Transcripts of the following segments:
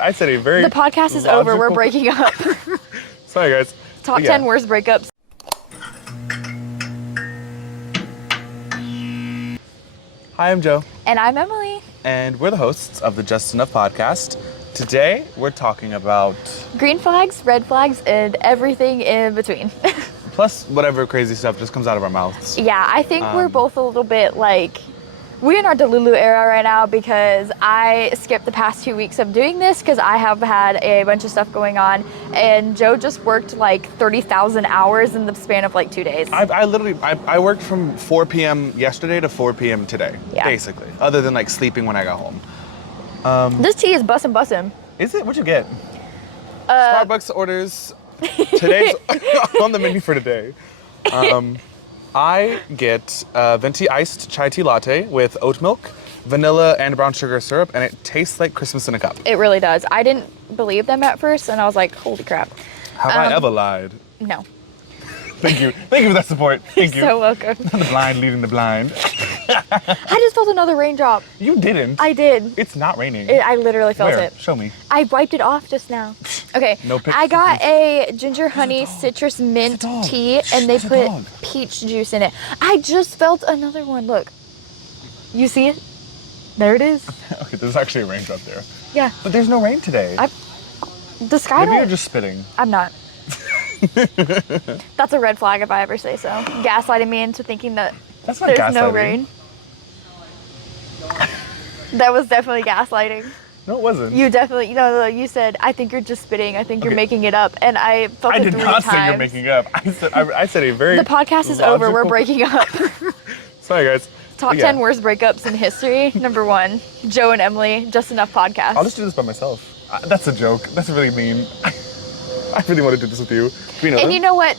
I said a very The podcast is over. We're breaking up. Sorry, guys. Top 10 worst breakups. Hi, I'm Joe. And I'm Emily. And we're the hosts of the Just Enough podcast. Today, we're talking about... green flags, red flags, and everything in between. plus whatever crazy stuff just comes out of our mouths. Yeah, I think we're both a little bit like... we're in our Delulu era right now because I skipped the past 2 weeks of doing this because I have had a bunch of stuff going on, and Joe just worked like 30,000 hours in the span of like 2 days. I worked from 4 p.m. yesterday to 4 p.m. today, basically, other than like sleeping when I got home. This tea is bussin'. Is it? What'd you get? Starbucks orders. Today's on the menu for today. I get venti iced chai tea latte with oat milk, vanilla, and brown sugar syrup, and it tastes like Christmas in a cup. It really does. I didn't believe them at first, and I was like, holy crap. Have I ever lied? No. Thank you. Thank you for that support. Thank you. You're so welcome. The blind leading the blind. I just felt another raindrop. You didn't. I did. It's not raining. I literally felt Where? it. Show me. I wiped it off just now. Okay. No pictures. I got a ginger honey citrus mint tea, and they put peach juice in it. I just felt another one. Look. You see it? There it is. Okay, there's actually a raindrop there. Yeah. But there's no rain today. The sky Maybe don't... you're just spitting. I'm not. That's a red flag if I ever say so. Gaslighting me into thinking that That's not there's gaslighting. no rain. That was definitely gaslighting. No, it wasn't. You definitely, you said, I think you're just spitting. I think you're making it up. And I felt it 3 times. I did not say you're making up. I said a very The podcast is over. We're breaking up. Sorry, guys. Top 10 worst breakups in history. Number 1, Joe and Emily, Just Enough podcast. I'll just do this by myself. That's a joke. That's really mean. I really want to do this with you. And you know what?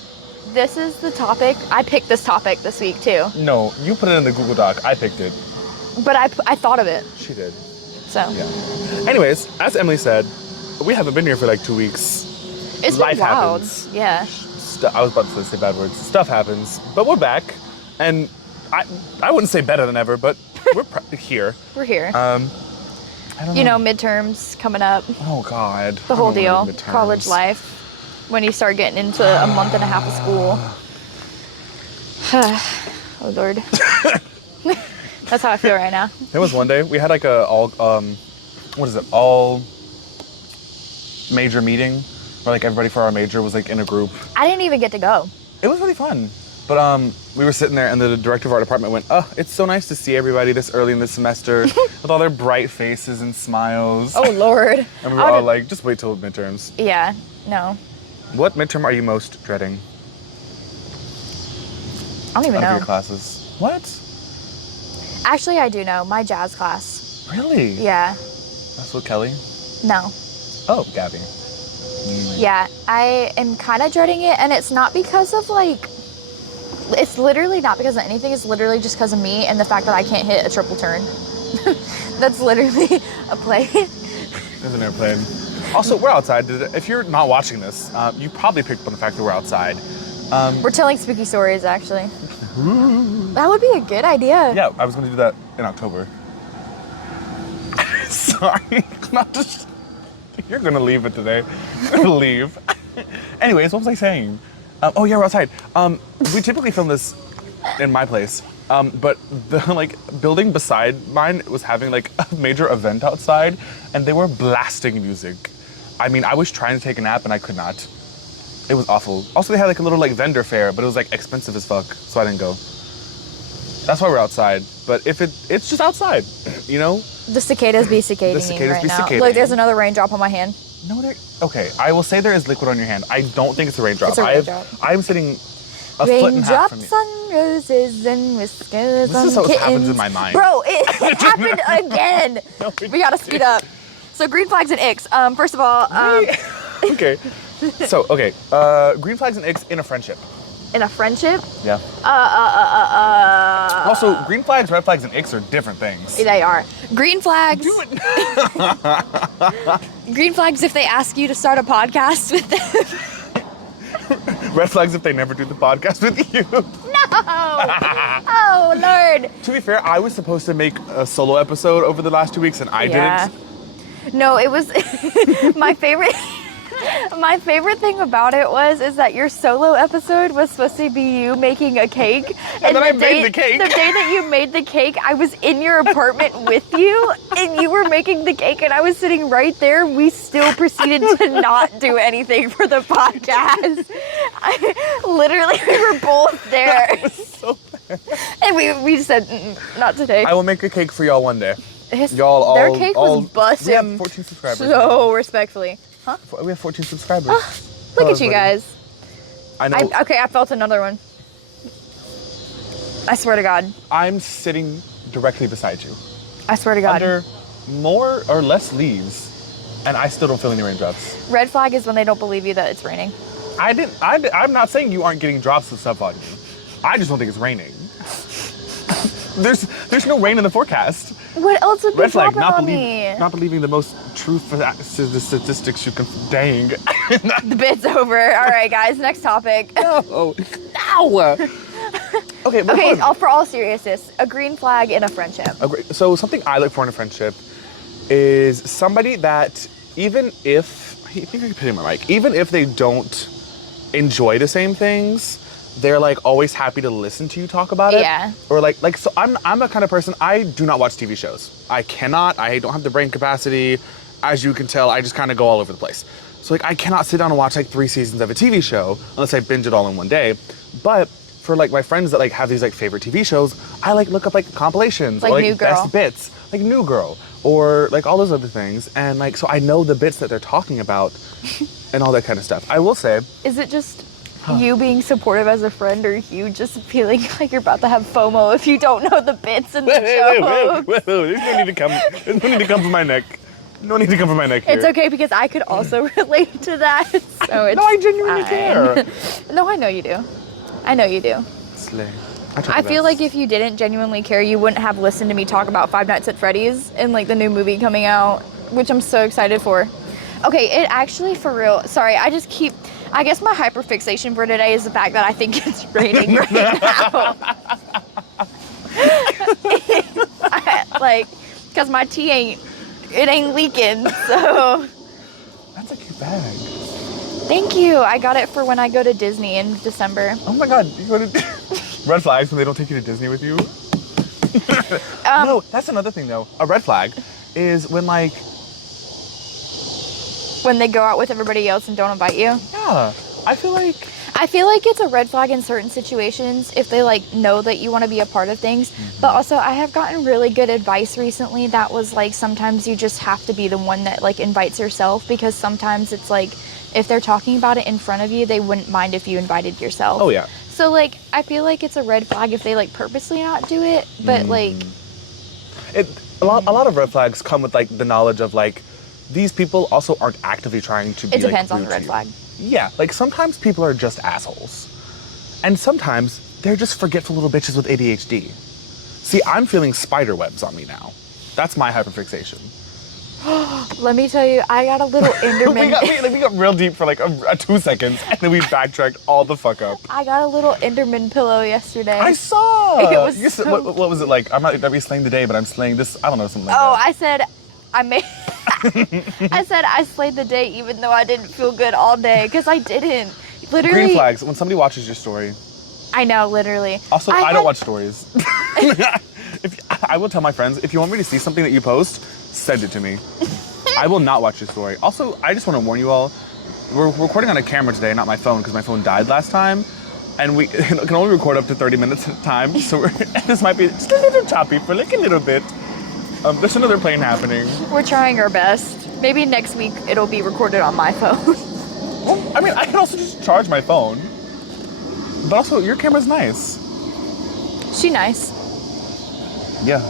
This is the topic. I picked this topic this week, too. No, you put it in the Google Doc. I picked it. But I thought of it. She did. So. Yeah. Anyways, as Emily said, we haven't been here for like 2 weeks. It's Life been wild. happens. Yeah. I was about to say bad words. Stuff happens. But we're back. And I wouldn't say better than ever, but we're here. We're here. I don't know. Midterms coming up. Oh, God. The whole deal. College life. When you start getting into a month and a half of school. Oh, Lord. That's how I feel right now. There was one day we had like all major meeting where like everybody for our major was like in a group. I didn't even get to go. It was really fun. But we were sitting there and the director of our department went, "Oh, it's so nice to see everybody this early in the semester with all their bright faces and smiles." Oh, Lord. And we were all like, just wait till midterms. Yeah, no. What midterm are you most dreading? I don't even know. Out of your classes. What? Actually, I do know. My jazz class. Really? Yeah. That's what Kelly? No. Oh, Gabby. Yeah, I am kind of dreading it, and it's not because of like... it's literally not because of anything. It's literally just because of me and the fact that I can't hit a triple turn. That's literally a plane. There's an airplane. Also, we're outside. If you're not watching this, you probably picked up on the fact that we're outside. We're telling spooky stories, actually. That would be a good idea. Yeah, I was going to do that in October. Sorry. Not just... You're going to leave it today. You're going to leave. Anyways, what was I saying? Oh, yeah, we're outside. We typically film this in my place. But the building beside mine was having like a major event outside, and they were blasting music. I mean, I was trying to take a nap and I could not. It was awful. Also, they had like a little like vendor fair, but it was like expensive as fuck, so I didn't go. That's why we're outside. But if it's just outside, you know? The cicadas be cicadaing The cicadas right be now. cicaдаing. Look, there's another raindrop on my hand. No, okay. I will say there is liquid on your hand. I don't think it's a raindrop. It's a raindrop. I'm sitting a foot and a half from you. Raindrops on roses and whiskers on This is what kittens. happens in my mind. Bro, it happened again. No, We gotta speed up. So green flags and icks. First of all, Okay. So, okay. Green flags and icks in a friendship. in a friendship, Yeah. Also, green flags, red flags, and icks are different things. they are. Green flags. Do it. Green flags if they ask you to start a podcast with them. Red flags if they never do the podcast with you. No! Oh, Lord. To be fair, I was supposed to make a solo episode over the last 2 weeks and I didn't. No, it was my favorite. My favorite thing about it is that your solo episode was supposed to be you making a cake. And then I made the cake. The day that you made the cake, I was in your apartment with you, and you were making the cake, and I was sitting right there. We still proceeded to not do anything for the podcast. Literally, we were both there. That was so bad. And we said, not today. I will make a cake for y'all one day. Their cake was busting. We have 14 subscribers. So respectfully. Huh? We have 14 subscribers. Look at you guys. I know. I felt another one. I swear to God. I'm sitting directly beside you. I swear to God. Under more or less leaves, and I still don't feel any raindrops. Red flag is when they don't believe you that it's raining. I'm not saying you aren't getting drops of stuff on you. I just don't think it's raining. There's no rain in the forecast. What else would be Red flag, dropping on me? not believing the most true statistics you can. Dang. The bit's over. All right, guys. Next topic. No. Ow. Okay. But Okay. For all seriousness, a green flag in a friendship. So something I look for in a friendship is somebody that even if I think I can put it in my mic, even if they don't enjoy the same things, they're like always happy to listen to you talk about it. Yeah. Or like so I'm a kind of person, I do not watch TV shows. I don't have the brain capacity. As you can tell, I just kind of go all over the place. So like I cannot sit down and watch like 3 seasons of a TV show unless I binge it all in one day. But for like my friends that like have these like favorite TV shows, I like look up like compilations Like or like New Girl. best bits, like New Girl or like all those other things. And like so I know the bits that they're talking about and all that kind of stuff. I will say, Is it just you being supportive as a friend, or you just feeling like you're about to have FOMO if you don't know the bits and the jokes? There's no need to come. There's no need to come for my neck. No need to come for my neck here. It's okay because I could also relate to that. So it's No, I genuinely fine. care. No, I know you do. I know you do. Slay. I feel like if you didn't genuinely care, you wouldn't have listened to me talk about Five Nights at Freddy's and like the new movie coming out, which I'm so excited for. Okay, it actually, for real, sorry, I guess my hyperfixation for today is the fact that I think it's raining right now. Because my tea ain't leaking, so. That's a cute bag. Thank you. I got it for when I go to Disney in December. Oh my God. You go to red flags when they don't take you to Disney with you. No, that's another thing though. A red flag is when like. When they go out with everybody else and don't invite you? Yeah. I feel like it's a red flag in certain situations if they like know that you want to be a part of things. Mm-hmm. But also I have gotten really good advice recently that was like sometimes you just have to be the one that like invites yourself, because sometimes it's like if they're talking about it in front of you, they wouldn't mind if you invited yourself. Oh yeah. So like I feel like it's a red flag if they like purposely not do it, but like a lot of red flags come with like the knowledge of like these people also aren't actively trying to be. It depends on rude the red to you. flag. Yeah, like sometimes people are just assholes. And sometimes they're just forgetful little bitches with ADHD. See, I'm feeling spider webs on me now. That's my hyperfixation. Let me tell you, I got a little Enderman. we got real deep for like a 2 seconds, and then we backtracked all the fuck up. I got a little Enderman pillow yesterday. I saw! It was You said, so- what was it like? I'm not gonna be slaying the day, but I'm slaying this, I don't know, something like Oh, that. I said I made. I said I slayed the day even though I didn't feel good all day, because I didn't. Literally. Green flags, when somebody watches your story. I know, literally. Also, I don't watch stories. I will tell my friends, if you want me to see something that you post, send it to me. I will not watch your story. Also, I just want to warn you all, we're recording on a camera today, not my phone, because my phone died last time. And we can only record up to 30 minutes at a time, so this might be just a little choppy for like a little bit. There's another plane happening. We're trying our best. Maybe next week it'll be recorded on my phone. Well, I mean, I can also just charge my phone. But also, your camera's nice. She nice. Yeah.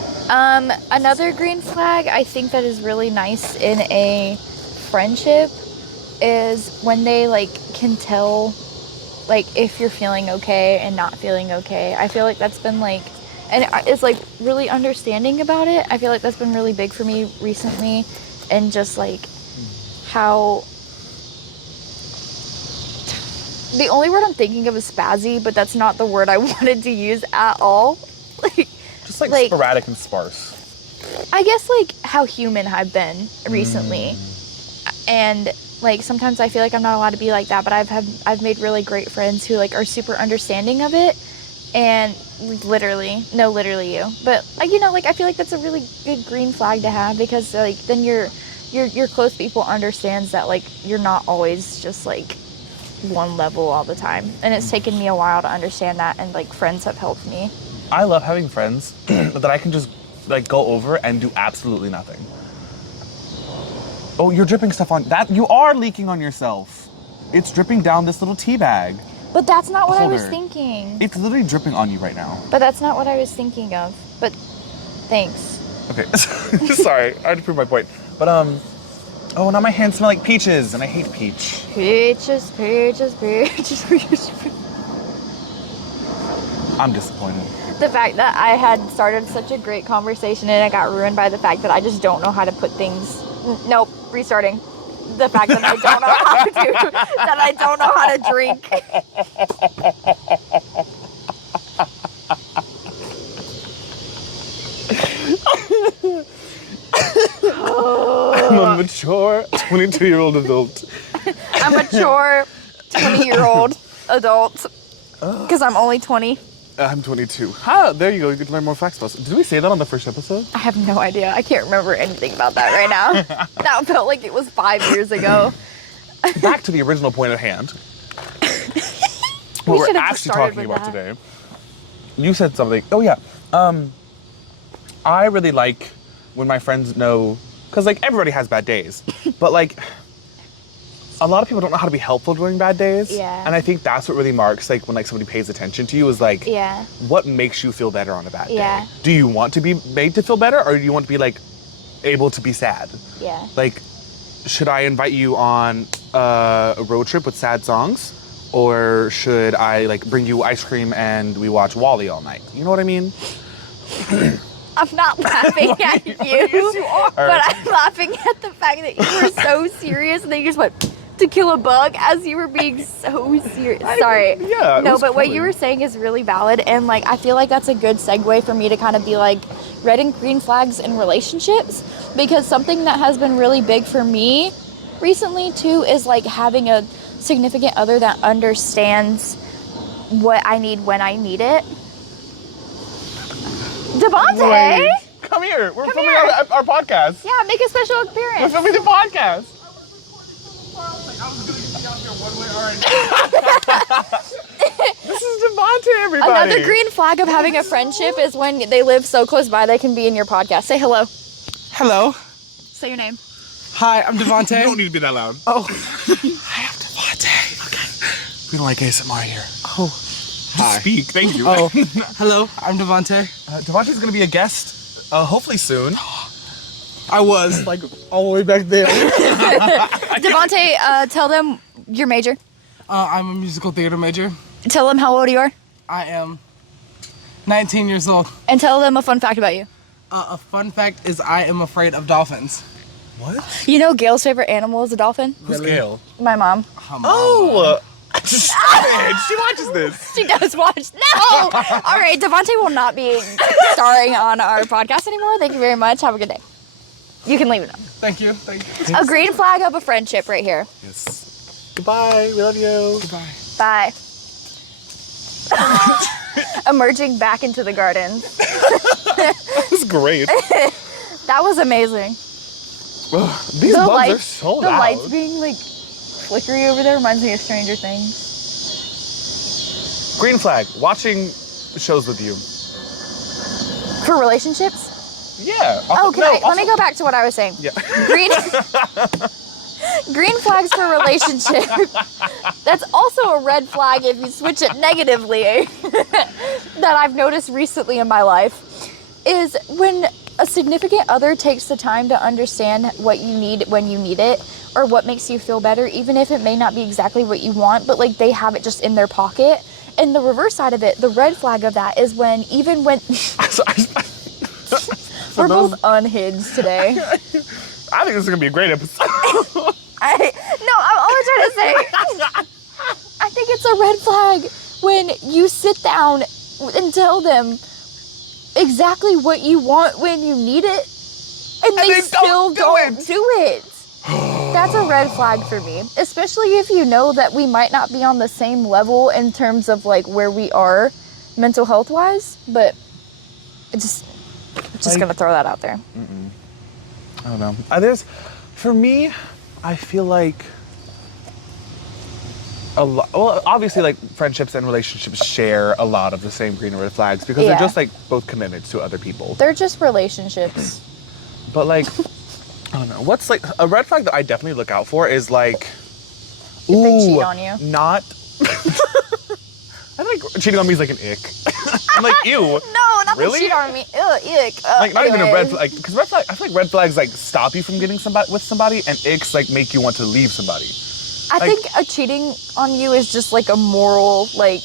Another green flag I think that is really nice in a friendship is when they like can tell like if you're feeling okay and not feeling okay. I feel like that's been like, and it's like really understanding about it. I feel like that's been really big for me recently, and just like how the only word I'm thinking of is spazzy, but that's not the word I wanted to use at all. Just like sporadic and sparse. I guess like how human I've been recently. And like sometimes I feel like I'm not allowed to be like that, but I've made really great friends who like are super understanding of it. And literally you, but like, you know, like I feel like that's a really good green flag to have, because like then your close people understands that like you're not always just like one level all the time. And it's taken me a while to understand that, and like friends have helped me. I love having friends that I can just like go over and do absolutely nothing. Oh, you're dripping stuff on that. You are leaking on yourself. It's dripping down this little tea bag. But that's not what I was Holder. thinking. It's literally dripping on you right now. But that's not what I was thinking of. But thanks. Okay, sorry, I had to prove my point. But oh, now my hands smell like peaches, and I hate peach. Peaches. I'm disappointed. The fact that I had started such a great conversation and it got ruined by the fact that I just don't know how to put things. Nope, restarting. The fact that I don't know how to that I don't know how to drink. I'm a mature 22-year-old adult. I'm a mature 20-year-old adult because I'm only 20. I'm 22. Ha! There you go. You get to learn more facts about us. Did we say that on the first episode? I have no idea. I can't remember anything about that right now. That felt like it was 5 years ago. Back to the original point at hand. We What we're should have just actually started talking with about that. today. You said something. Oh yeah. I really like when my friends know, because like everybody has bad days, but like a lot of people don't know how to be helpful during bad days. Yeah. And I think that's what really marks like when like somebody pays attention to you is like, Yeah. what makes you feel better on a bad Yeah. day? Do you want to be made to feel better, or do you want to be like able to be sad? Yeah. Like, should I invite you on a road trip with sad songs? Or should I like bring you ice cream and we watch Wall-E all night? You know what I mean? I'm not laughing at you. Yes, you are. But I'm laughing at the fact that you were so serious and then you just went to kill a bug as you were being so serious. Sorry. Yeah. it No, was but what funny. you were saying is really valid, and like I feel like that's a good segue for me to kind of be like red and green flags in relationships, because something that has been really big for me recently too is like having a significant other that understands what I need when I need it. Devontae! Wait. Come here. We're filming here. our podcast. Yeah, make a special We're appearance. filming the podcast. This is Devontae, everybody. Another green flag of having a friendship is when they live so close by they can be in your podcast. Say hello. Hello. Say your name. Hi, I'm You don't Devontae. need to be that loud. Oh. Hi, I'm Devontae. Okay. We don't like ASMR here. Oh. Hi. Speak. Thank you. Oh. Hello, I'm Devontae. Devontae's going to be a guest, hopefully soon. I was like all the way back there. Devontae, tell them your major. I'm a musical theater major. Tell them how old you are. I am 19 years old. And tell them a fun fact about you. A fun fact is I am afraid of dolphins. What? You know Gail's favorite animal is a dolphin? Who's Gail? My mom. Oh! Stop it! She watches this. She does watch. No! All right, Devontae will not be starring on our podcast anymore. Thank you very much. Have a good day. You can leave it up. Thank you. Thank you. A green flag of a friendship right here. Yes. Goodbye. We love you. Goodbye. Bye. Emerging back into the garden. This is great. That was amazing. These bugs are so the loud. lights being like flickery over there reminds me of Stranger Things. Green flag. Watching shows with you. For relationships? Yeah. Oh, let me go back to what I was saying. Yeah. Green green flags for relationship. That's also a red flag if you switch it negatively. That I've noticed recently in my life is when a significant other takes the time to understand what you need when you need it, or what makes you feel better, even if it may not be exactly what you want, but like they have it just in their pocket. And the reverse side of it, the red flag of that is when even when we're both unhinged today. I think this is gonna be a great episode. I'm only trying to say, I think it's a red flag when you sit down and tell them exactly what you want when you need it, and they they still don't don't do it. That's a red flag for me, especially if you know that we might not be on the same level in terms of like where we are mental health wise, but it's just Like- gonna throw that out there. I don't know. For me, I feel like well, obviously, like friendships and relationships share a lot of the same green and red flags because Yeah. they're just like both commitments to other people. They're just relationships. But like, I don't know. What's like a red flag that I definitely look out for is like, If they cheat on you. Not. I think cheating on me is like an ick. I'm like, ew. No, not Really? the cheat on me. Ugh, ick. Like not even a red Anyways. flag, because red flag. I feel like red flags like stop you from getting somebody with somebody, and icks like make you want to leave somebody. I like- think a cheating on you is just like a moral, like,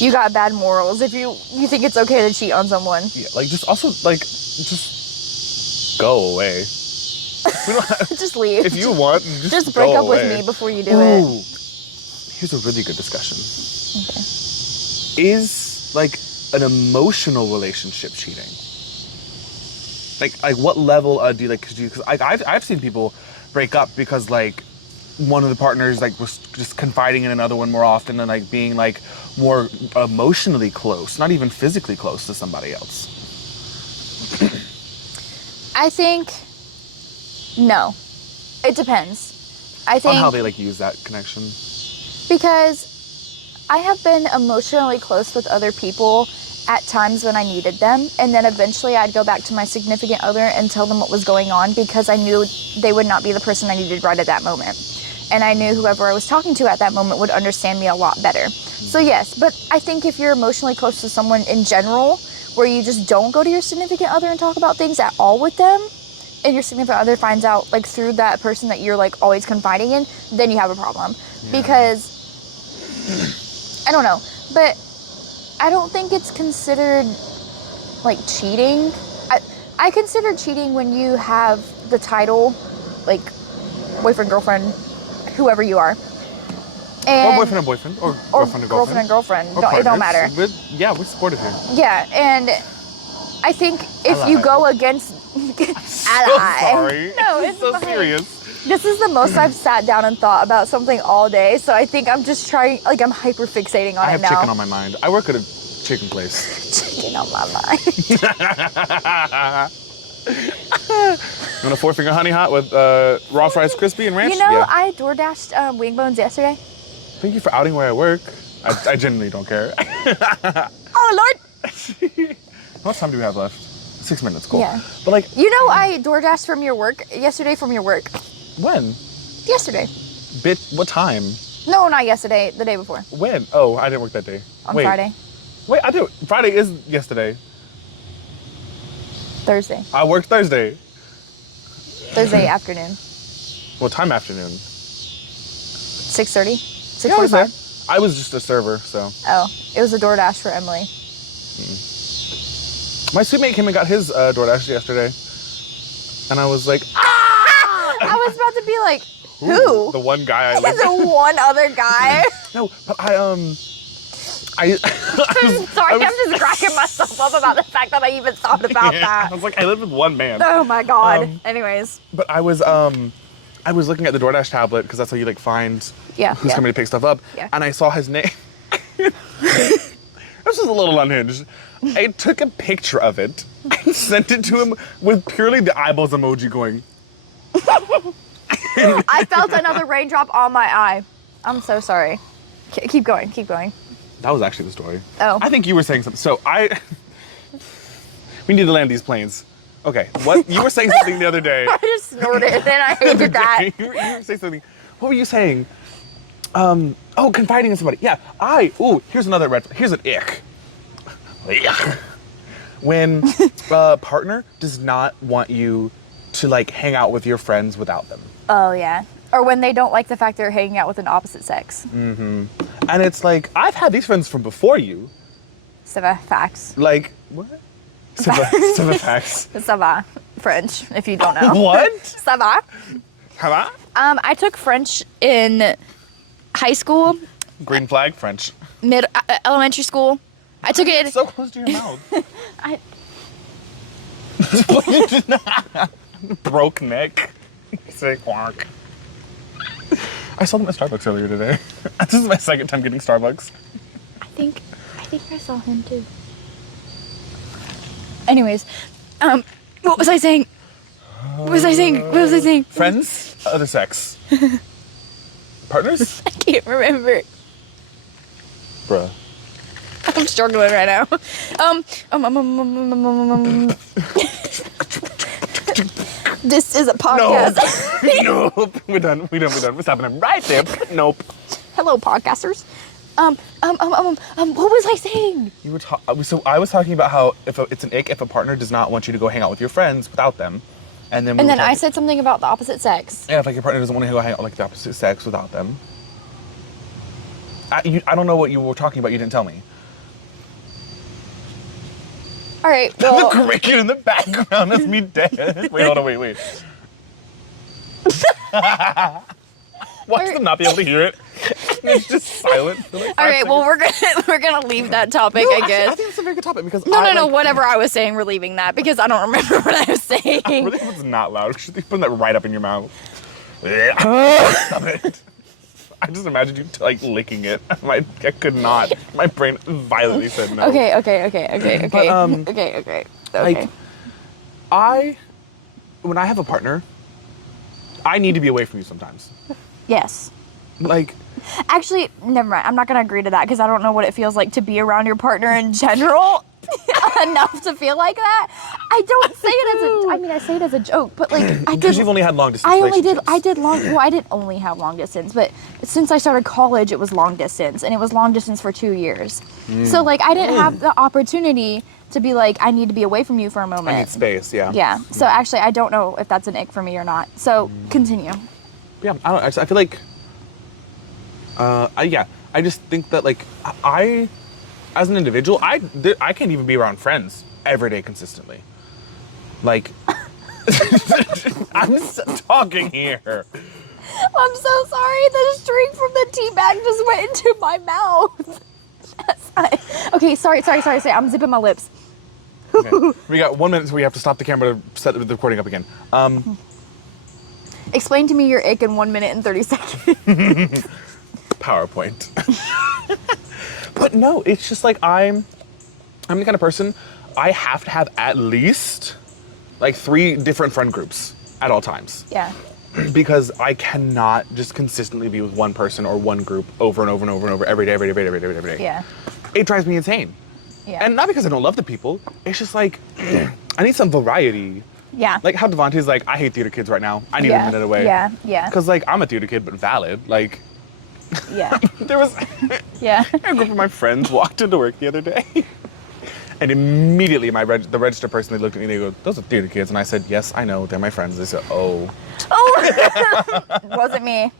you got bad morals if you think it's okay to cheat on someone. Yeah, like just also like just go away. We don't have, Just leave. if you want, Just break go up with away. me before you do it. Ooh. Here's a really good discussion. Is like an emotional relationship cheating? Like what level do you like? Because I've seen people break up because like one of the partners like was just confiding in another one more often and like being like more emotionally close, not even physically close to somebody else. I think, no. It depends. I On think how they like use that connection. because I have been emotionally close with other people at times when I needed them, and then eventually I'd go back to my significant other and tell them what was going on because I knew they would not be the person I needed right at that moment. And I knew whoever I was talking to at that moment would understand me a lot better. So yes, but I think if you're emotionally close to someone in general, where you just don't go to your significant other and talk about things at all with them, and your significant other finds out like through that person that you're like always confiding in, then you have a problem. Because I don't know, but I don't think it's considered like cheating. I consider cheating when you have the title like boyfriend, girlfriend, whoever you are. And Or boyfriend and boyfriend, or girlfriend and girlfriend and girlfriend. Or It don't partners. matter. Yeah, we're supportive here. Yeah, and I think if you Ally. go against So ally. sorry. No, it's so fine. serious. This is the most I've sat down and thought about something all day, so I think I'm just trying, like I'm hyper fixating on I it have now. chicken on my mind. I work at a chicken place. Chicken on my mind. You want a 4-finger honey hot with raw fries crispy and ranch? You know, Yeah. I door dashed wing bones yesterday. Thank you for outing where I work. I genuinely don't care. Oh Lord! How much time do we have left? 6 minutes, cool. Yeah. But like, You know, I door dashed from your work yesterday. From your work when? yesterday. What time? No, not yesterday. The day before. When? Oh, I didn't work that day. On Wait. Friday, Wait, I do. Friday is yesterday. Thursday, I worked Thursday. Thursday afternoon, What time afternoon? 6:30, Yeah, I was there. 6:45. I was just a server, so. Oh, it was a DoorDash for Emily. My sweet mate came and got his DoorDash yesterday. And I was like, I was about to be like, who? The one guy I Is like. it one other guy? No, but I I'm sorry, I was- I'm just cracking myself up about the fact that I even thought about Yeah, that. I was like, I live with one man. Oh my god. Um, Anyways, But I was looking at the DoorDash tablet because that's how you like find Yeah, who's yeah. coming to pick stuff up. Yeah. And I saw his name. This is a little unhinged. I took a picture of it and sent it to him with purely the eyeballs emoji going. I felt another raindrop on my eye. I'm so sorry. Keep going, keep going. That was actually the story. Oh. I think you were saying something. So we need to land these planes. Okay, what you were saying something the other day. I just snorted and I hated that. you were saying something. What were you saying? Confiding in somebody. Yeah, here's another red. Here's an ick. Ick. When a partner does not want you to like hang out with your friends without them, Oh yeah. Or when they don't like the fact they're hanging out with an opposite sex. and it's like I've had these friends from before you. Sava facts. Like what? Some facts. Sava. French, if you don't know. What? Sava. Hello? I took French in high school, Green flag, French. elementary school. I took it. So close to your mouth. Broke neck. Say quack. I saw them at Starbucks earlier today. This is my second time getting Starbucks. I think I saw him too. Anyways, what was I saying? What was I saying? Friends? Other sex? Partners? I can't remember. Bruh. I'm struggling right now. This is a podcast. Nope. We're done. We're stopping them right there. Nope. Hello, podcasters. What was I saying? You were so I was talking about how it's an ick if a partner does not want you to go hang out with your friends without them, and then I said something about the opposite sex. yeah, if like your partner doesn't want to go hang out like the opposite sex without them. I don't know what you were talking about. You didn't tell me. All right. Well, The cricket in the background is me dead. Wait, hold on. Wait. Watch them not be able to hear it. It's just silent. For like 5 all right. Well, seconds. we're gonna leave that topic. No, I actually, guess. I think it's a very good topic because No. Whatever I was saying, we're leaving that because I don't remember what I was saying. I really hope it's not loud. You should be putting that right up in your mouth. Stop it. I just imagined you like licking it. I could not. My brain violently said no. Okay. But, Okay. Like, when I have a partner, I need to be away from you sometimes. Yes. Like, Actually, never mind. I'm not gonna agree to that because I don't know what it feels like to be around your partner in general enough to feel like that. I don't say it as a. I mean, I say it as a joke, but like I did. because you've only had long distance I relationships. did long. Well, I didn't only have long distance, but since I started college, it was long distance, and it was long distance for 2 years. So like, I didn't have the opportunity to be like, I need to be away from you for a moment. I need space, yeah. Yeah. So actually, I don't know if that's an ick for me or not. So continue. Yeah, I feel like, I just think that like, I, as an individual, I can't even be around friends every day consistently. Like, I'm talking here. I'm so sorry. The string from the tea bag just went into my mouth. Okay, sorry. I'm zipping my lips. Okay. We got 1 minute, so we have to stop the camera to set the recording up again. Explain to me your ick in 1 minute and 30 seconds. PowerPoint. But no, it's just like I'm the kind of person, I have to have at least like 3 different friend groups at all times. Yeah. Because I cannot just consistently be with one person or one group over and over and over and over every day. Yeah. It drives me insane. Yeah. And not because I don't love the people, it's just like, I need some variety. Yeah. Like how Devontae's like, I hate theater kids right now. I need a minute away. Yeah. Because like, I'm a theater kid, but valid. Like, Yeah. there was Yeah. a group of my friends walked into work the other day. And immediately the register person, they looked at me and they go, those are theater kids. And I said, yes, I know, they're my friends. They said, oh. Oh, wasn't me.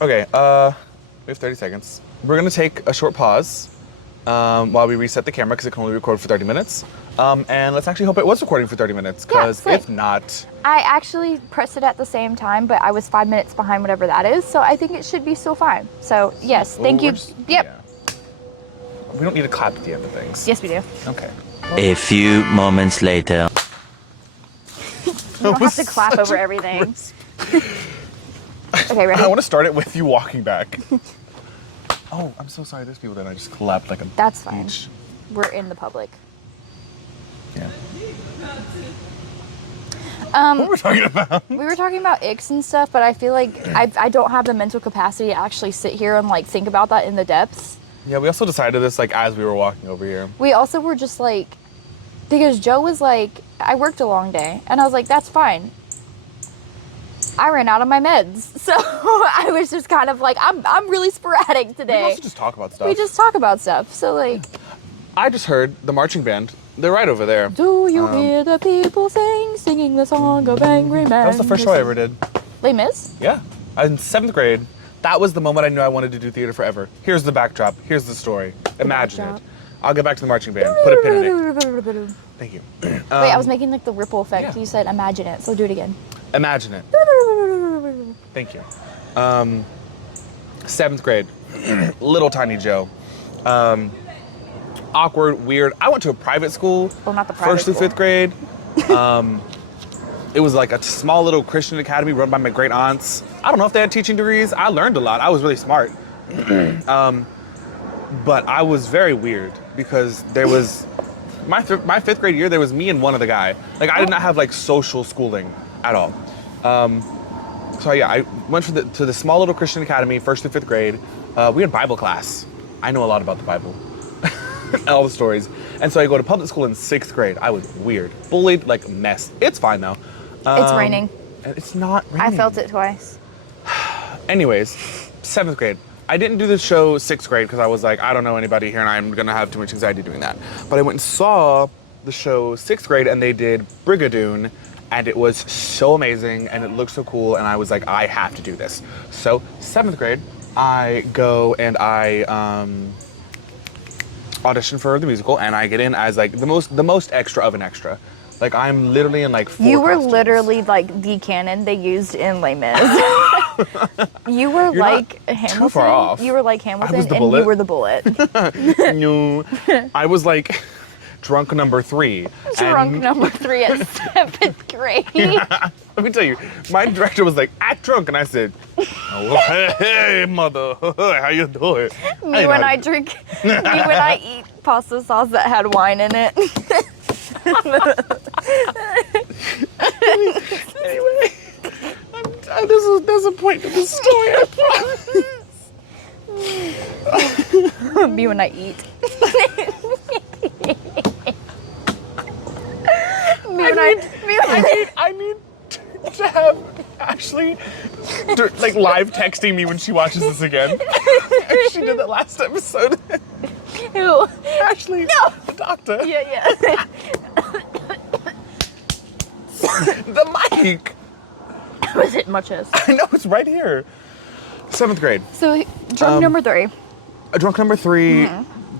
Okay, we have 30 seconds. We're gonna take a short pause while we reset the camera because it can only record for 30 minutes. And let's actually hope it was recording for 30 minutes because Yeah, if not, I actually pressed it at the same time, but I was 5 minutes behind whatever that is, so I think it should be still fine. So yes, thank you. Yep. yeah. We don't need to clap at the end of things. Yes, we do. Okay. A few moments later. You don't have to clap over everything. Okay, ready? I want to start it with you walking back. Oh, I'm so sorry. There's people that I just clapped like a That's fine. beach. We're in the public. Yeah. What were we talking about? We were talking about icks and stuff, but I feel like I don't have the mental capacity to actually sit here and like think about that in the depths. Yeah, we also decided this like as we were walking over here. We also were just like, because Joe was like, I worked a long day, and I was like, that's fine. I ran out of my meds, so I was just kind of like, I'm really sporadic We today. also just talk about stuff. We just talk about stuff, so like, I just heard the marching band. They're right over there. do you hear the people singing the song of Angry Man? That was the first show I ever did. Les Mis? Yeah. In 7th grade. That was the moment I knew I wanted to do theater forever. Here's the backdrop. Here's the story. Imagine backdrop. it. I'll get back to the marching band. Put a pin in it. Thank you. Wait, I was making like the ripple effect. yeah. You said imagine it, so do it again. Imagine it. Thank you. 7th grade. Little tiny Joe. Awkward, weird. I went to a private school. Well, not the private First through school. 5th grade. It was like a small little Christian academy run by my great aunts. I don't know if they had teaching degrees. I learned a lot. I was really smart. But I was very weird because there was my 5th grade year. There was me and one other guy. Like I did not have like social schooling at all. So yeah, I went to the small little Christian academy, 1st through 5th grade. We had Bible class. I know a lot about the Bible, all the stories. And so I go to public school in 6th grade. I was weird, bullied like a mess. It's fine though. It's raining. It's not raining. I felt it twice. Anyways, 7th grade. I didn't do the show 6th grade because I was like, I don't know anybody here and I'm gonna have too much anxiety doing that. But I went and saw the show 6th grade and they did Brigadoon and it was so amazing and it looked so cool and I was like, I have to do this. So 7th grade, I go and I audition for the musical and I get in as like the most extra of an extra. Like I'm literally in like 4 You were costumes. literally like the canon they used in Les Mis. You were You're like not Hamilton. too far off. You were like Hamilton was the and bullet. you were the bullet. No, I was like drunk number 3. Drunk and- number 3 at 7th grade. Let me tell you, my director was like, act drunk, and I said, oh, hey, mother, how you doing? Me when I eat pasta sauce that had wine in it. Anyway, there's a point to this story, I promise. Me when I eat. I need to have Ashley like live texting me when she watches this again. She did that last episode. Ew. Ashley, no, the doctor. Yeah. The mic. Was it much as? I know, it's right here. 7th grade. So drunk number 3. Drunk number 3,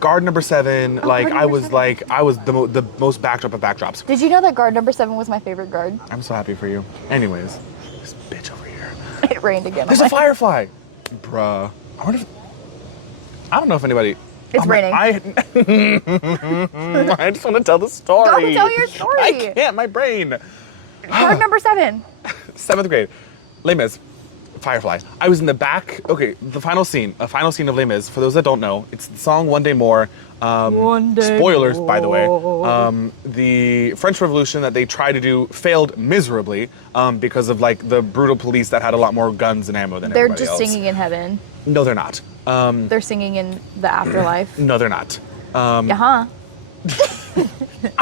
guard number 7. Like guard I number was 7. like I was the most backdrop of backdrops. Did you know that guard number 7 was my favorite guard? I'm so happy for you. Anyways, this bitch over here. It rained again. There's a firefly. Bruh. I don't know if anybody. It's raining. I just want to tell the story. Go tell your story. I can't. My brain. Guard number 7. 7th grade. Les Mis. Firefly. I was in the back. Okay, the final scene. A final scene of Les Mis. For those that don't know, it's the song "One Day More." One day Spoilers, by the way. more. The French Revolution that they tried to do failed miserably because of like the brutal police that had a lot more guns and ammo than They're everybody just else. singing in heaven. No, they're not. They're singing in the afterlife. No, they're not. Uh-huh.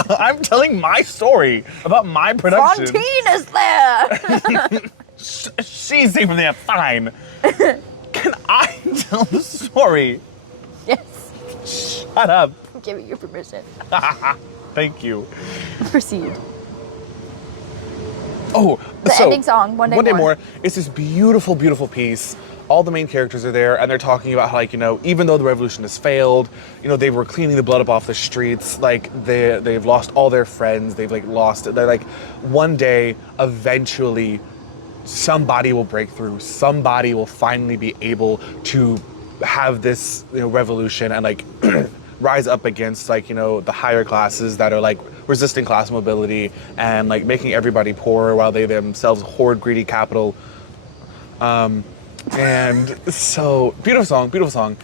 I'm telling my story about my production. Fontaine is there. She's even there. Fine. Can I tell the story? Yes. Shut up. I'm giving you permission. Thank you. Proceed. Oh, The ending song, One Day More. It's this beautiful, beautiful piece. All the main characters are there, and they're talking about how, like, you know, even though the revolution has failed, you know, they were cleaning the blood up off the streets. Like, they've lost all their friends. They've, like, lost it. They're like, one day, eventually, somebody will break through. Somebody will finally be able to have this, you know, revolution and, like, rise up against, like, you know, the higher classes that are, like, resisting class mobility and, like, making everybody poorer while they themselves hoard greedy capital. And so, beautiful song.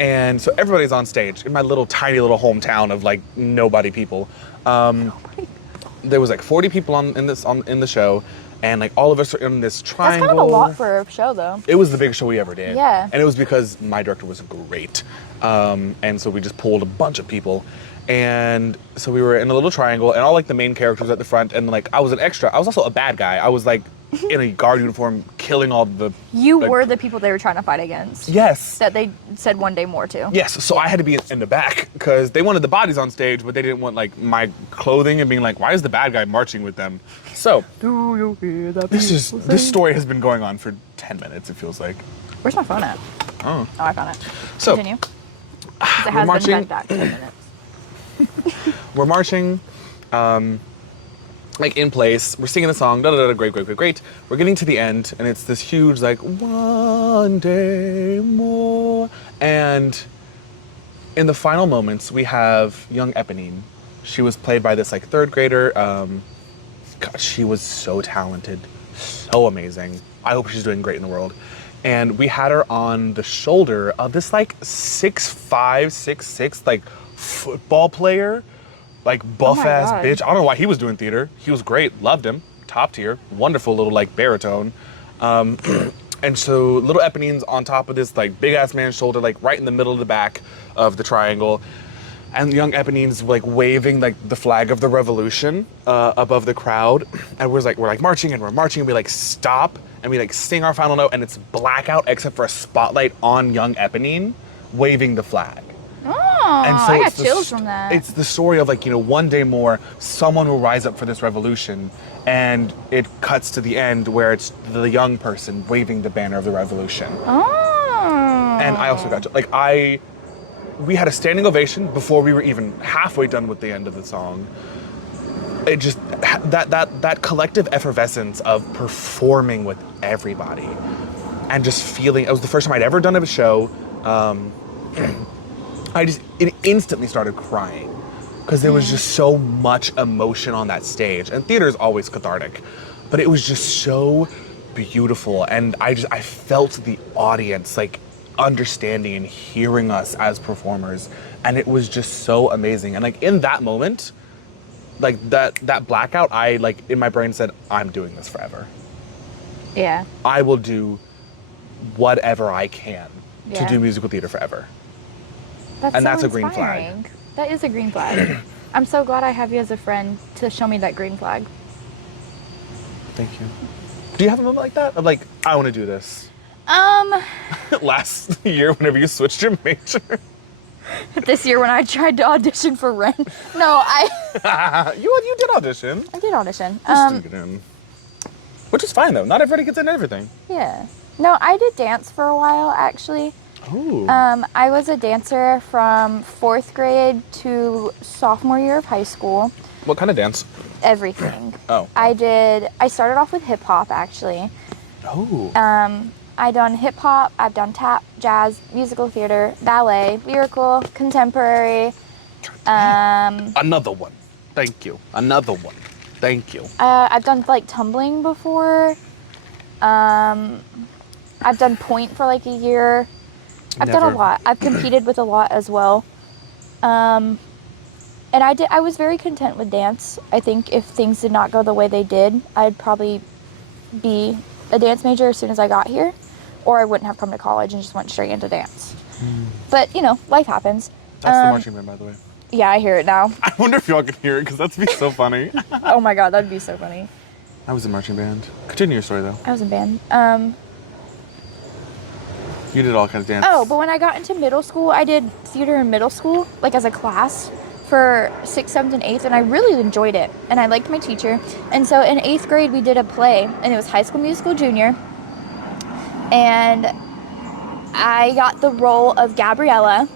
And so everybody's on stage in my little tiny little hometown of like nobody people. There was like 40 people in the show, and like all of us are in this That's triangle. kind of a lot for a show, though. It was the biggest show we ever did. Yeah. And it was because my director was great. And so we just pulled a bunch of people. And so we were in a little triangle, and all like the main characters at the front, and like I was an extra. I was also a bad guy. I was like in a guard uniform, killing all the. You like, were the people they were trying to fight against. Yes. That they said one day more to. Yes, so I had to be in the back because they wanted the bodies on stage, but they didn't want like my clothing and being like, why is the bad guy marching with them? So Do you hear that? this story has been going on for 10 minutes, it feels like. Where's my phone at? Oh. Oh, I found it. So Continue. 'Cause it has marching. been back 10 minutes. we're marching, like in place. We're singing the song, da da da, great. We're getting to the end, and it's this huge like one day more. And in the final moments, we have young Eponine. She was played by this like third grader, God, she was so talented, so amazing. I hope she's doing great in the world. And we had her on the shoulder of this like 6'5", 6'6", like football player, like buff Oh my ass God. bitch. I don't know why he was doing theater. He was great, loved him, top tier, wonderful little like baritone. And so little Eponine's on top of this like big ass man's shoulder, like right in the middle of the back of the triangle. And young Eponine's like waving like the flag of the revolution above the crowd. And we're like marching and we're marching and we like stop and we like sing our final note and it's blackout except for a spotlight on young Eponine waving the flag. Oh, And I got it's the chills st- from that. It's the story of like, one day more, someone will rise up for this revolution. And it cuts to the end where it's the young person waving the banner of the revolution. Oh. And I also got, we had a standing ovation before we were even halfway done with the end of the song. It just, that collective effervescence of performing with everybody and just feeling, it was the first time I'd ever done a show. It instantly started crying because there was just so much emotion on that stage. And theater is always cathartic, but it was just so beautiful. And I felt the audience like understanding and hearing us as performers. And it was just so amazing. And like in that moment, like that blackout, I like in my brain said, I'm doing this forever. Yeah. I will do whatever I can to Yeah. do musical theater forever. That's And so that's a green flag. inspiring. That is a green flag. I'm so glad I have you as a friend to show me that green flag. Thank you. Do you have a moment like that? Of like, I want to do this. Last year, whenever you switched your major. This year when I tried to audition for Ren. No, I You did audition. did audition. Just didn't get in. Which is fine though. Not everybody gets in everything. Yeah. No, I did dance for a while actually. Ooh. I was a dancer from 4th grade to sophomore year of high school. What kind of dance? Everything. Oh. I started off with hip hop actually. Oh. I done hip hop, I've done tap, jazz, musical theater, ballet, lyrical, contemporary. Another one. Thank you. Another one. Thank you. I've done like tumbling before. I've done point for like a year. I've done Never. a lot. I've competed with a lot as well. And I was very content with dance. I think if things did not go the way they did, I'd probably be a dance major as soon as I got here, or I wouldn't have come to college and just went straight into dance. But life happens. That's the marching band, by the way. Yeah, I hear it now. I wonder if y'all can hear it because that'd be so funny. Oh my god, that'd be so funny. I was in marching band. Continue your story though. I was in band. You did all kinds of dance. Oh, but when I got into middle school, I did theater in middle school, like as a class for 6th, 7th, and 8th, and I really enjoyed it. And I liked my teacher. And so in 8th grade, we did a play, and it was High School Musical Junior. And I got the role of Gabriella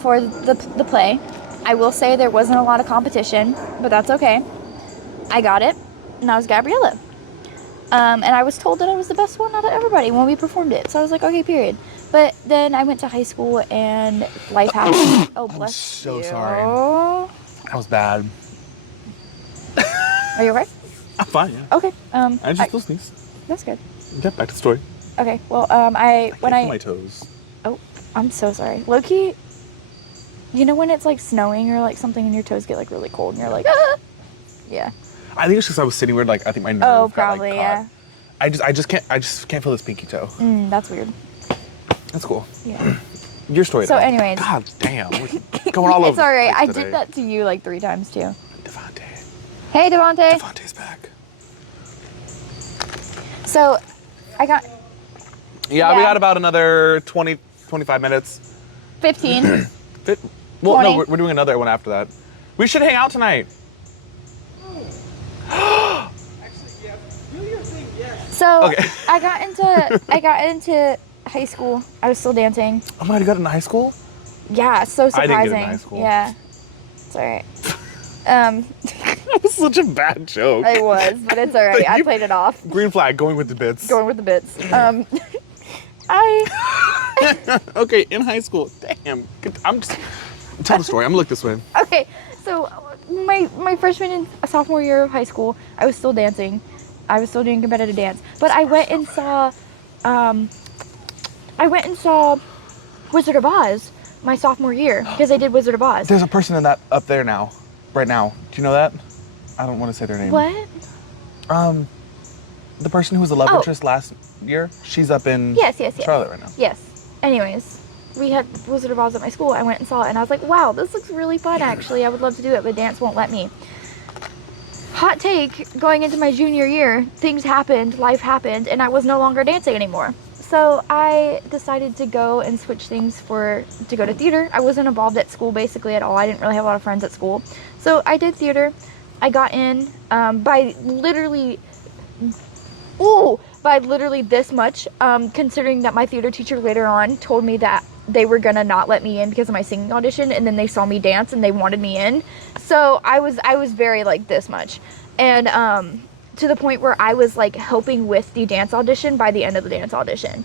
for the play. I will say there wasn't a lot of competition, but that's okay. I got it, and I was Gabriella. And I was told that I was the best one out of everybody when we performed it. So I was like, okay, period. But then I went to high school and life happened. Oh, bless so you. sorry. That was bad. Are you okay? I'm fine, yeah. Okay. I just still sneeze. That's good. Get back to the story. Okay. Well, My toes. oh, I'm so sorry. Loki, you know when it's like snowing or like something and your toes get like really cold and you're like, ah! Yeah. I think it's just I was sitting weird, like I think my nerve Oh, got, probably, like, yeah. caught. I just can't feel this pinky toe. That's weird. That's cool. Yeah. Your story. So though. anyways. God damn, we're going all over. It's all right. the place I today. did that to you like 3 times too. Devontae. Hey, Devontae. Devontae's back. So, I got Yeah, we Yeah. got about another 20, 25 minutes. 15. Well, 20. no, we're doing another one after that. We should hang out tonight. So Okay. I got into high school. I was still dancing. Oh my God, you got into high school? Yeah, it's so I didn't get surprising. into high school. Yeah. It's alright. That was such a bad joke. I was, but it's alright. I You- played it off. Green flag, going with the bits. Going with the bits. Okay, in high school. Damn. I'm just... Tell the story. I'm gonna look this way. Okay, so my freshman and sophomore year of high school, I was still dancing. I was still doing competitive dance. But I went and saw Wizard of Oz my sophomore year because I did Wizard of Oz. There's a person in that up there now, right now. Do you know that? I don't want to say their name. What? The person who was the love Oh. interest last year, she's up in Yes. Charlotte right now. Yes. Anyways, we had Wizard of Oz at my school. I went and saw it, and I was like, wow, this looks really fun, actually. I would love to do it, but dance won't let me. Hot take, going into my junior year, things happened, life happened, and I was no longer dancing anymore. So I decided to go and switch things to go to theater. I wasn't involved at school basically at all. I didn't really have a lot of friends at school. So I did theater. I got in by literally this much, considering that my theater teacher later on told me that they were gonna not let me in because of my singing audition, and then they saw me dance and they wanted me in. So I was very like this much, and to the point where I was like helping with the dance audition by the end of the dance audition.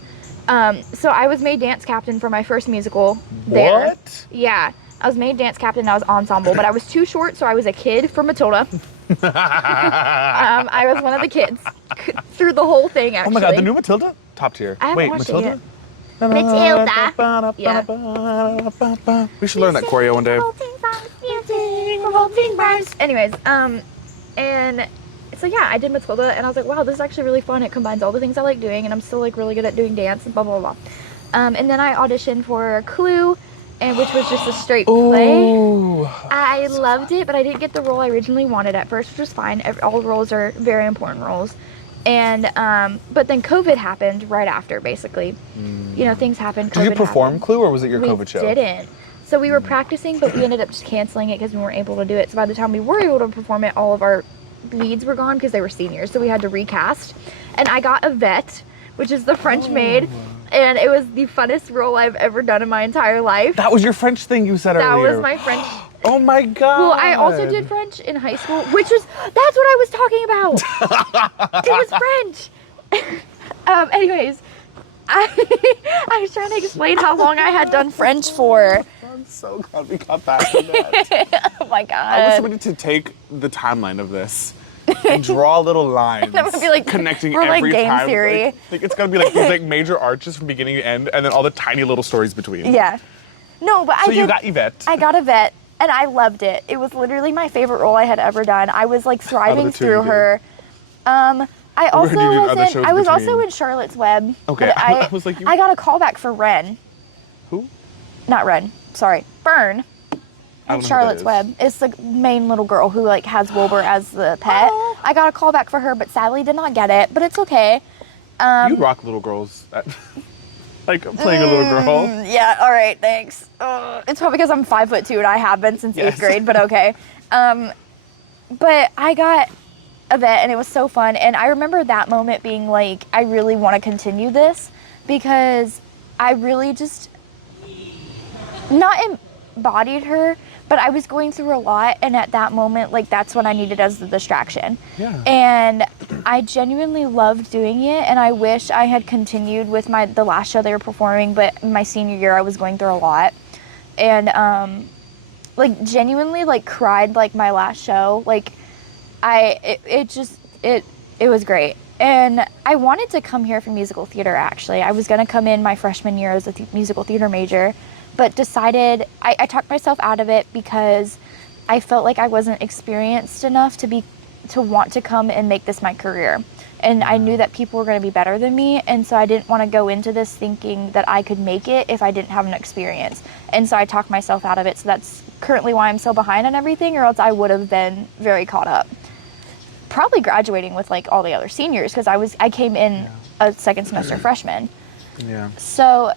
So I was made dance captain for my first musical there. What? Yeah, I was made dance captain. I was ensemble, but I was too short, so I was a kid for Matilda. I was one of the kids through the whole thing, actually. Oh my god, the new Matilda? Top tier. I haven't Wait, watched it Matilda? yet. Matilda. Yeah. We should learn that choreo one day. Anyways, and so yeah, I did Matilda, and I was like, wow, this is actually really fun. It combines all the things I like doing, and I'm still like really good at doing dance and blah blah blah. And then I auditioned for Clue, and which was just a straight play. Ooh. I loved it, but I didn't get the role I originally wanted at first, which was fine. All roles are very important roles. And but then COVID happened right after, basically. You know, things happened. Did you COVID perform happened. Clue, or was it your We COVID show? didn't. So we were practicing, but we ended up just canceling it because we weren't able to do it. So by the time we were able to perform it, all of our leads were gone because they were seniors. So we had to recast. And I got Yvette, which is the French maid. And it was the funnest role I've ever done in my entire life. That was your French thing you said That earlier. was my French. Oh my god. Well, I also did French in high school, which was, that's what I was talking about. It was French. Anyways, I was trying to explain how long I had done French for. I'm so glad we got back to that. Oh my I want god. somebody to take the timeline of this and draw little lines. That would be like- connecting we're like every game time. theory. Like, it's gonna be like these like major arches from beginning to end, and then all the tiny little stories between. Yeah. No, but So I you did. got Yvette. I got Yvette, and I loved it. It was literally my favorite role I had ever done. I was like thriving two, through you did. her. I also did you do other was in. shows I was also between? in Charlotte's Web. Okay, but I was like, you- I got a call back for Ren. Who? Not Ren. Sorry, Fern. I don't know And who Charlotte's that is. Web. It's the main little girl who like has Wilbur as the pet. Oh. I got a call back for her, but sadly did not get it. But it's okay. You rock little girls. Like playing a little girl. Yeah. All right. Thanks. It's probably because I'm 5'2" and I have been since Yes. 8th grade. But okay. But I got Yvette, and it was so fun. And I remember that moment being like, I really want to continue this because I really just not embodied her, but I was going through a lot, and at that moment, like that's what I needed as the distraction. Yeah. And I genuinely loved doing it, and I wish I had continued with the last show they were performing, but my senior year I was going through a lot. And like genuinely like cried like my last show. Like it was great. And I wanted to come here for musical theater actually. I was gonna come in my freshman year as a musical theater major, but decided I talked myself out of it because I felt like I wasn't experienced enough to want to come and make this my career. And I knew that people were going to be better than me, and so I didn't want to go into this thinking that I could make it if I didn't have an experience. And so I talked myself out of it. So that's currently why I'm so behind on everything, or else I would have been very caught up. Probably graduating with like all the other seniors because I came in a second semester freshman. Yeah. So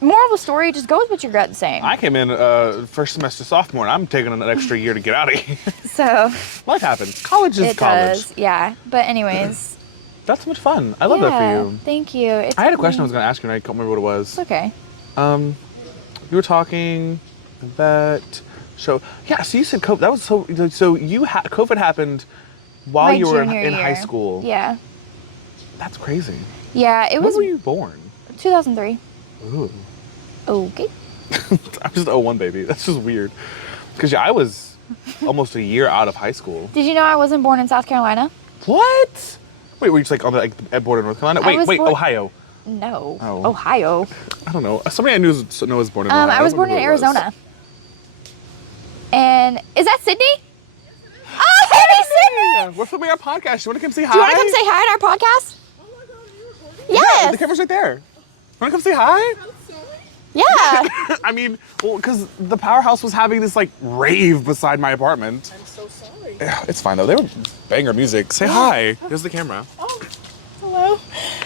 moral of the story, just go with what your gut's saying. I came in first semester sophomore, and I'm taking an extra year to get out of here. So Life happens. College is it college. does, yeah. But anyways, That's so much fun. I love that for you. Thank you. It's I had a question I was going to ask you, and I can't remember what it was. It's okay. You were talking that show. Yeah. So you said COVID. That was so. So COVID happened while My you were junior in high year. school. Yeah. That's crazy. Yeah, it When was were you born? 2003. Ooh. Okay. I'm just a 01 baby. That's just weird. Because yeah, I was almost a year out of high school. Did you know I wasn't born in South Carolina? What? Wait, were you just like on the at border of North Carolina? I was Wait, born- Ohio. No. Oh. Ohio. I don't know. Somebody I knew was born in Ohio. I was don't born in remember who it was. Arizona. And is that Sydney? Oh, hey, Sydney! Yeah, we're filming our podcast. You want to come say hi? Do you want to come say hi at our podcast? Yes. The camera's right there. Want to come say hi? Yeah. I mean, well, because the Powerhouse was having this like rave beside my apartment. I'm so sorry. Yeah, it's fine though. They were banger music. Say hi. There's the camera. Oh, hello.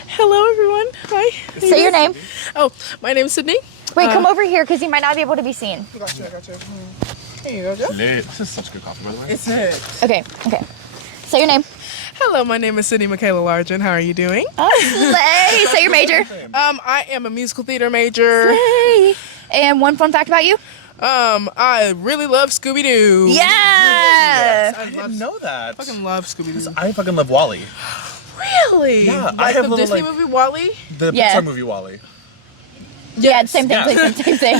Hello, everyone. Hi. Say your name. Oh, my name's Sydney. Wait, come over here because you might not be able to be seen. I got you. Here you go, Joe. This is such good coffee, by the way. It's it. Okay. Say your name. Hello, my name is Sydney Michaela Largent. How are you doing? Slay. Say your major. I am a musical theater major. Slay. And one fun fact about you. I really love Scooby-Doo. Yeah. I didn't know that. fucking love Scooby-Doo. I fucking love Wally. Really? Yeah, like I have the little, Disney like- movie Wally. The Yeah. Pixar movie Wally. Yeah, same thing. Yeah. Same thing.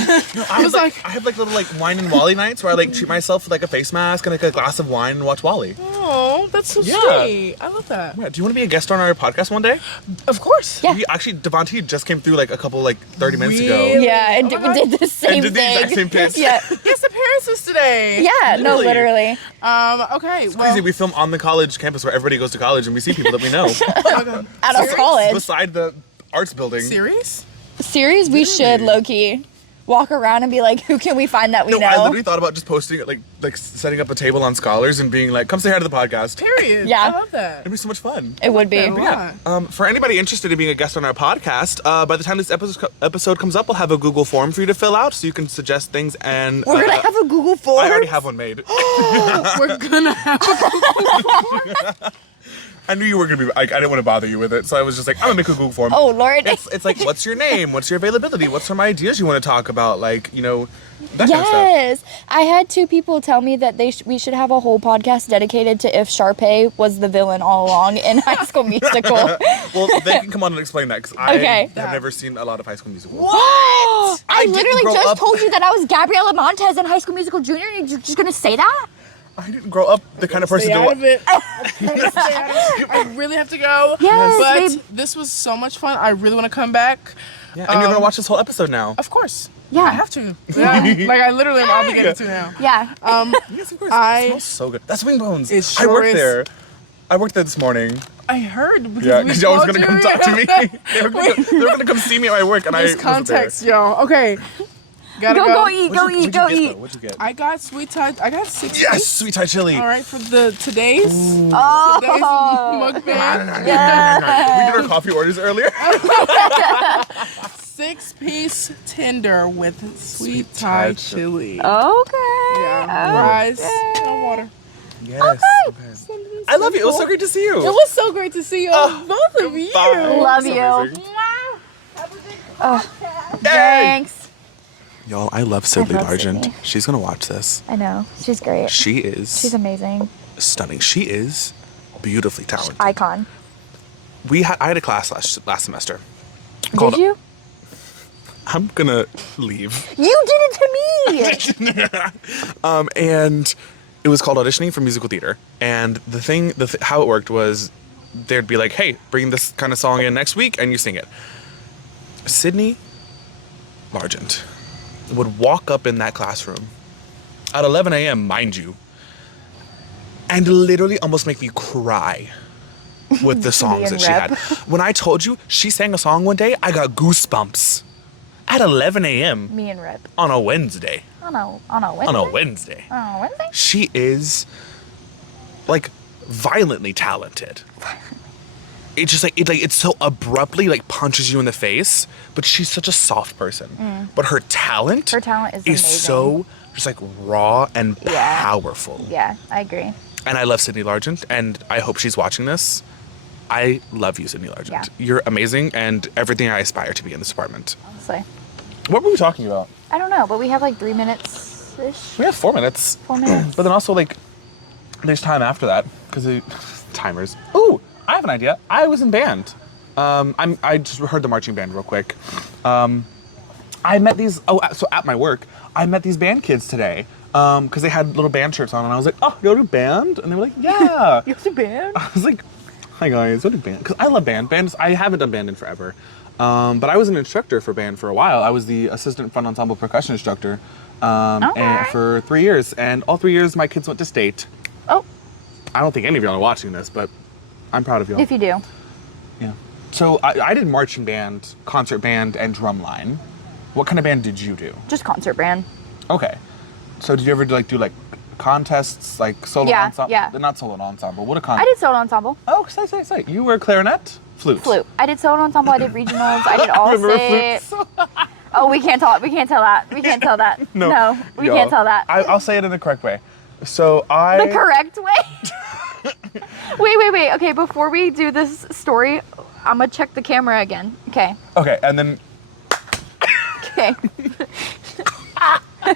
I was have like little like wine and Wally nights where I like treat myself with like a face mask and like a glass of wine and watch Wally. Oh, that's so Yeah. sweet. I love that. Yeah, do you want to be a guest on our podcast one day? Of course. Yeah. We actually Devontae just came through like a couple like 30 minutes ago. Really? Yeah, and Oh my we God. did the same And did the thing. exact same pitch. Yeah. Yes, appearances today. Yeah. No, Literally. literally. Okay. It's crazy. We film on the college campus where everybody goes to college and we see people that we know. At our college. Beside the arts building. Serious? Series, we should low key walk around and be like, who can we find that we No, I know? literally thought about just posting it, like setting up a table on Scholars and being like, come say hi to the podcast. Period. Yeah. I love that. It'd be so much fun. It would be. That a lot. Yeah. For anybody interested in being a guest on our podcast, by the time this episode comes up, we'll have a Google form for you to fill out so you can suggest things and We're gonna have a Google form. I already have one made. We're gonna have I knew you were gonna be. I didn't want to bother you with it, so I was just like, I'm gonna make a Google form. Oh Lord. It's like, what's your name? What's your availability? What's some ideas you want to talk about? Like, you know, that kind of stuff. Yes, I had 2 people tell me that we should have a whole podcast dedicated to if Sharpay was the villain all along in High School Musical. Well, they can come on and explain that because I Okay. have never seen a lot of High School Musical. What? I I didn't literally grow just up- told you that I was Gabriela Montez in High School Musical Junior. And you're just gonna say that? I didn't grow up the kind of person stay to out of it. I really have to go. Yes, but babe. this was so much fun. I really want to come back. Yeah, and you're gonna watch this whole episode now. Of course. Yeah. I have to. Yeah. Like I literally am obligated to now. Yeah. Yes, of course. I- It smells so good. That's Wing Bones. It I sure worked is. there. I worked there this morning. I heard because Yeah, we because y'all was called gonna come you. talk to me. they were gonna come see me at my work, and I There's wasn't there. context, y'all. Okay. Gotta Go go. eat. What'd you get, eat. though? What'd you get? I got sweet Thai. I got 6 Yes, piece. sweet Thai chili. All right, for today's today's Oh. mukbang. Yeah. We did our coffee orders earlier. 6-piece tender with sweet Thai Thai chili. Okay. Yeah, fries, and water. Yes. Okay. I love you. It was so great to see you. It was so great to see you, both of you. Bye. Love So you. amazing. Hey! Thanks. Y'all, I love Sidley love Largent. Sydney. She's gonna watch this. I know. She's great. She is She's amazing. stunning. She is beautifully talented. Icon. I had a class last semester. Did you? I'm gonna leave. You did it to me. And it was called auditioning for musical theater. And how it worked was they'd be like, hey, bring this kind of song in next week and you sing it. Sydney Largent would walk up in that classroom at 11 a.m., mind you, and literally almost make me cry with the songs that she rep. had. When I told you she sang a song one day, I got goosebumps at 11 a.m. Me and Rip. on a Wednesday. On a Wednesday. On a Wednesday. On a Wednesday. She is like violently talented. It's just it's so abruptly like punches you in the face, but she's such a soft person. But her talent Her talent is amazing. so just like raw and Yeah. powerful. Yeah, I agree. And I love Sydney Largent, and I hope she's watching this. I love you, Sydney Largent. Yeah. You're amazing and everything I aspire to be in this department. Honestly. What were we talking about? I don't know, but we have like 3 minutes ish. We have 4 minutes. 4 minutes. But then also like there's time after that because timers. Ooh, I have an idea. I was in band. I just heard the marching band real quick. I met these. So at my work, I met these band kids today. because they had little band shirts on, and I was like, oh, you go to band? And they were like, yeah. You have to band? I was like, hi guys, what do band? Because I love band. I haven't done band in forever. But I was an instructor for band for a while. I was the assistant front ensemble percussion instructor and for 3 years. And all 3 years, my kids went to state. Oh. I don't think any of y'all are watching this, but I'm proud of y'all. If you do. Yeah. So I did marching band, concert band, and drumline. What kind of band did you do? Just concert band. Okay. So did you ever do contests, like solo Yeah, ensemble? yeah. Not solo ensemble. What a I did solo ensemble. Oh, say. You were clarinet? Flute. I did solo ensemble. I did regionals. I did all Remember state. flutes? Oh, we can't tell. We can't tell that. We can't tell that. No, we y'all, can't tell that. I'll say it in the correct way. So I... The correct way? Wait. Okay, before we do this story, I'm gonna check the camera again. Okay. Okay, and then... Okay.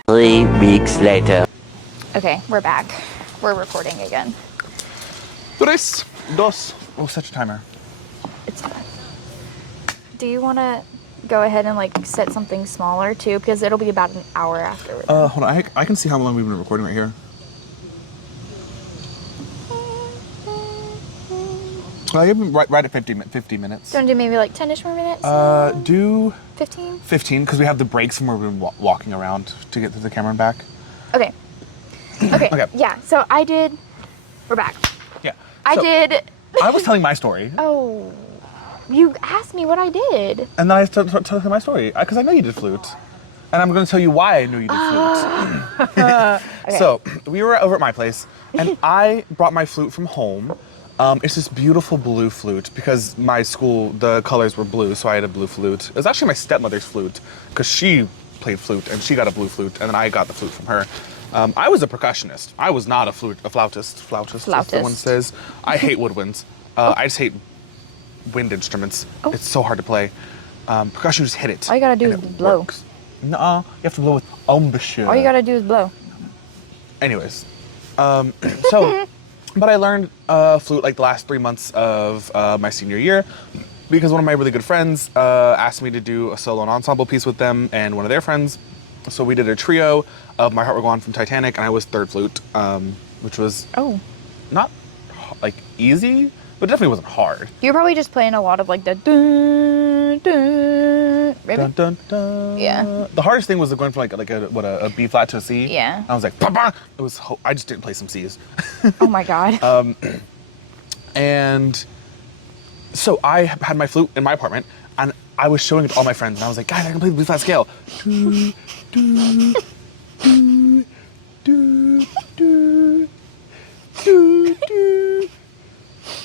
3 weeks later. Okay, we're back. We're recording again. 3, 2... Oh, such a timer. It's fine. Do you want to go ahead and set something smaller too? Because it'll be about an hour after. Hold on. I can see how long we've been recording right here. You've been right at 50 minutes. Do you want to do maybe 10-ish more minutes? Do 15? 15, because we have the breaks when we're walking around to get to the camera and back. Okay. Okay. Okay. Yeah, so I did... We're back. Yeah. I So, did... I was telling my story, Oh, you asked me what I did. and then I started telling my story, because I know you did flute. And I'm going to tell you why I knew you did flute. So, we were over at my place, and I brought my flute from home. It's this beautiful blue flute, because my school, the colors were blue, so I had a blue flute. It was actually my stepmother's flute, because she played flute, and she got a blue flute, and then I got the flute from her. I was a percussionist. I was not a flautist. Flautist, as the one says. I hate woodwinds. I just hate wind instruments. Oh. It's so hard to play. Percussion, just hit it. All you gotta do and is it blow. works. Nuh-uh, you have to blow with embouchure. All you gotta do is blow. Anyways, so, but I learned flute the last 3 months of my senior year, because one of my really good friends asked me to do a solo and ensemble piece with them and one of their friends. So we did a trio of My Heart Will Go On from Titanic, and I was third flute, which was not easy, but definitely wasn't hard. You're probably just playing a lot of the dun dun. Maybe? Dun, dun, dun. Yeah. The hardest thing was going from a B flat to a C. Yeah. I was like, bah, bah. It was. I just didn't play some C's. Oh my god. And so I had my flute in my apartment, and I was showing it to all my friends, and I was like, guys, I can play the B flat scale. Do, do, do, do, do, do, do,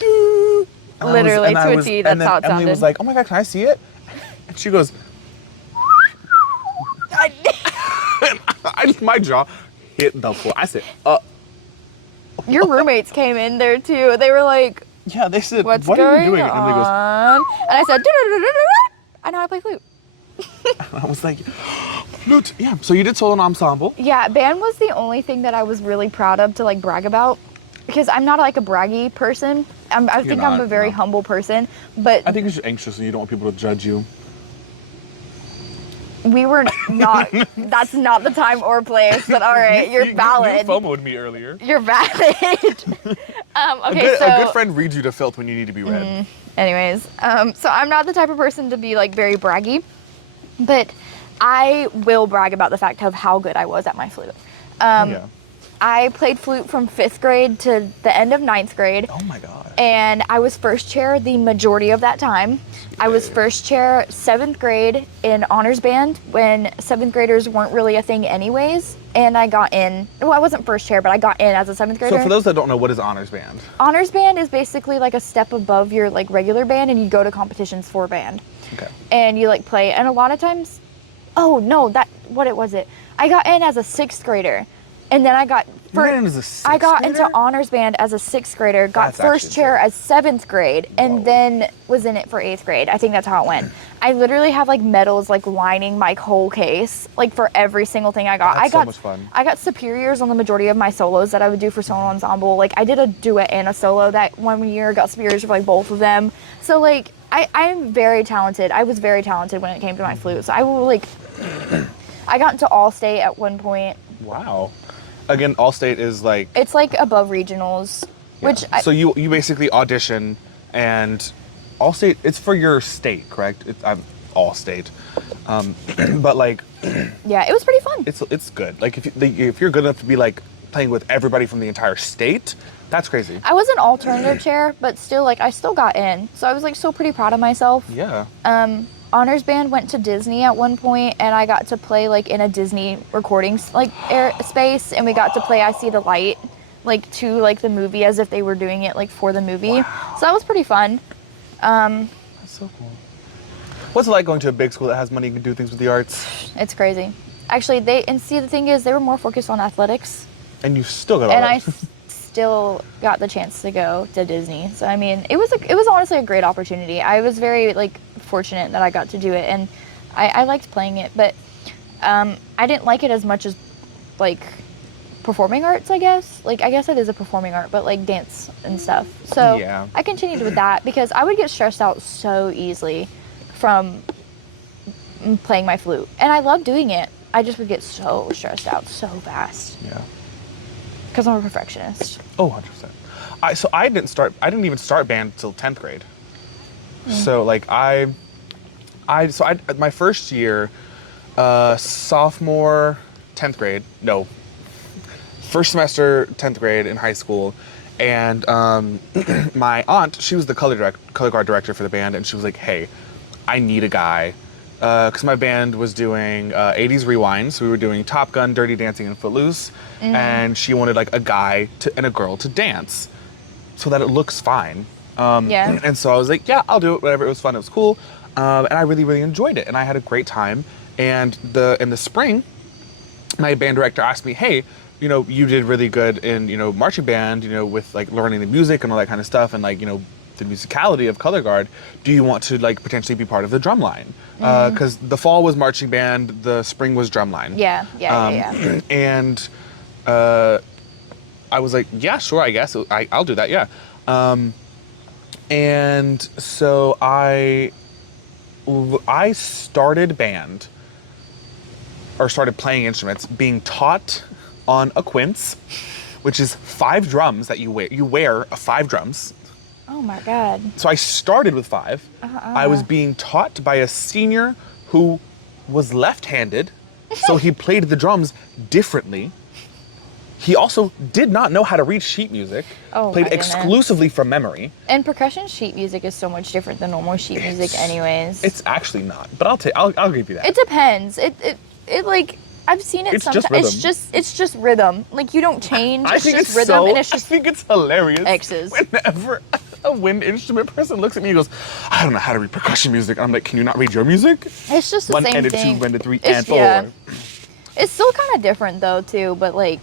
do. And Literally and to a was- T, that's and then how it Emily was sounded. like, oh my god, can I see it? And she goes, my jaw hit the floor. I said, Your roommates came in there too. They were like, yeah, they said, what's what going are you doing? on? And Emily goes, And I said, "Du-du-du-du-du-du-du. I know how to play flute. I was like, flute. Yeah, so you did solo and ensemble. Yeah, band was the only thing that I was really proud of to brag about, because I'm not a braggy person. I think I'm not, a very no. humble person, but I think you're just anxious and you don't want people to judge you. we were not. That's not the time or place. But all right, you're valid. You FOMO'd me earlier. You're valid. Okay, so A good friend reads you to filth when you need to be read. anyways, so I'm not the type of person to be very braggy, but I will brag about the fact of how good I was at my flute. Yeah. I played flute from 5th grade to the end of 9th grade. Oh my god. And I was first chair the majority of that time. I was first chair 7th grade in honors band when 7th graders weren't really a thing anyways. And I got in, well, I wasn't first chair, but I got in as a 7th grader. So for those that don't know, what is honors band? Honors band is basically a step above your regular band, and you go to competitions for band. Okay. And you play, and a lot of times, oh no, what was it? I got in as a 6th grader. And then I got got in as a 6th I got grader? into honors band as a 6th grader, got That's first actually chair insane. as 7th grade, and Whoa. then was in it for 8th grade. I think that's how it went. I literally have medals lining my whole case, for every single thing I got. That's I got so much fun. I got superiors on the majority of my solos that I would do for solo ensemble. I did a duet and a solo that one year, got superiors for both of them. So I'm very talented. I was very talented when it came to my flute. So I will I got into All-State at one point. Wow. Again, Allstate is like It's like above regionals, which so you basically audition, and Allstate, it's for your state, correct? I'm Allstate, but like yeah, it was pretty fun. it's good. Like if you're good enough to be like playing with everybody from the entire state, that's crazy. I was an alternative chair, but still, like, I still got in. So I was, like, so pretty proud of myself. Yeah. Honors Band went to Disney at one point, and I got to play, like, in a Disney recordings, like, space, and we got to play I See the Light, like, to, like, the movie as if they were doing it, like, for the movie. Wow. So that was pretty fun. That's so cool. What's it like going to a big school that has money and can do things with the arts? It's crazy. Actually, the thing is, they were more focused on athletics. And you still got all And that. I still got the chance to go to Disney. So I mean, it was honestly a great opportunity. I was very like fortunate that I got to do it, and I liked playing it. But I didn't like it as much as like performing arts. I guess it is a performing art, but like dance and stuff. So Yeah. I continued with that because I would get stressed out so easily from playing my flute, and I love doing it. I just would get so stressed out so fast. Yeah. Because I'm a perfectionist. Oh, 100%. I didn't even start band till 10th grade. So like my first year, sophomore, 10th grade, no, first semester, 10th grade in high school. And my aunt, she was the color guard director for the band, and she was like, hey, I need a guy. Because my band was doing 80s Rewind, so we were doing Top Gun, Dirty Dancing, and Footloose, and she wanted like a guy and a girl to dance, so that it looks fine. Yeah. And so I was like, yeah, I'll do it. Whatever. It was fun. It was cool, and I really, really enjoyed it, and I had a great time. And in the spring, my band director asked me, hey, you know, you did really good in marching band, with like learning the music and all that kind of stuff, and like the musicality of color guard. Do you want to like potentially be part of the drum line? Because the fall was marching band, the spring was drum line. Yeah. And I was like, yeah, sure, I guess I'll do that. Yeah. And so I started band, or started playing instruments, being taught on a quince, which is 5 drums that you wear. You wear 5 drums. Oh my God. So I started with 5. I was being taught by a senior who was left-handed, so he played the drums differently. He also did not know how to read sheet music. Oh, played my goodness. exclusively from memory. And percussion sheet music is so much different than normal sheet music anyways. It's actually not, but I'll give you that. It depends. It like I've seen it It's sometimes. just rhythm. It's just rhythm. Like you don't change. I It's think just it's rhythm, so. and it's just I think it's hilarious. X's. Whenever a wind instrument person looks at me and goes, "I don't know how to read percussion music," I'm like, "Can you not read your music?" it's just the One same and a thing. 2 and a 3 It's- and 4. yeah. It's still kind of different though too, but like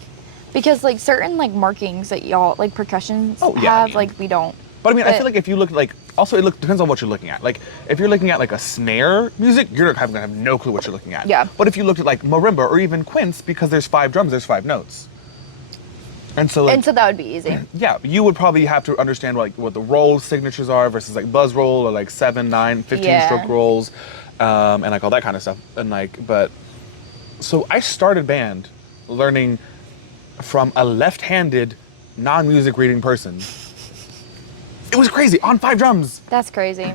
because like certain like markings that y'all like percussions Oh, yeah, I have, mean- like we don't. But I mean, I But- feel like if you look like, also depends on what you're looking at. Like, if you're looking at like a snare music, you're gonna have no clue what you're looking at. Yeah. But if you looked at like marimba or even quince, because there's 5 drums, there's 5 notes. And so like, And so that would be easy. yeah, you would probably have to understand like what the roll signatures are versus like buzz roll or like 7, 9, 15 Yeah. stroke rolls, and like all that kind of stuff. And like, but so I started band learning from a left-handed, non-music reading person. It was crazy on 5 drums That's crazy.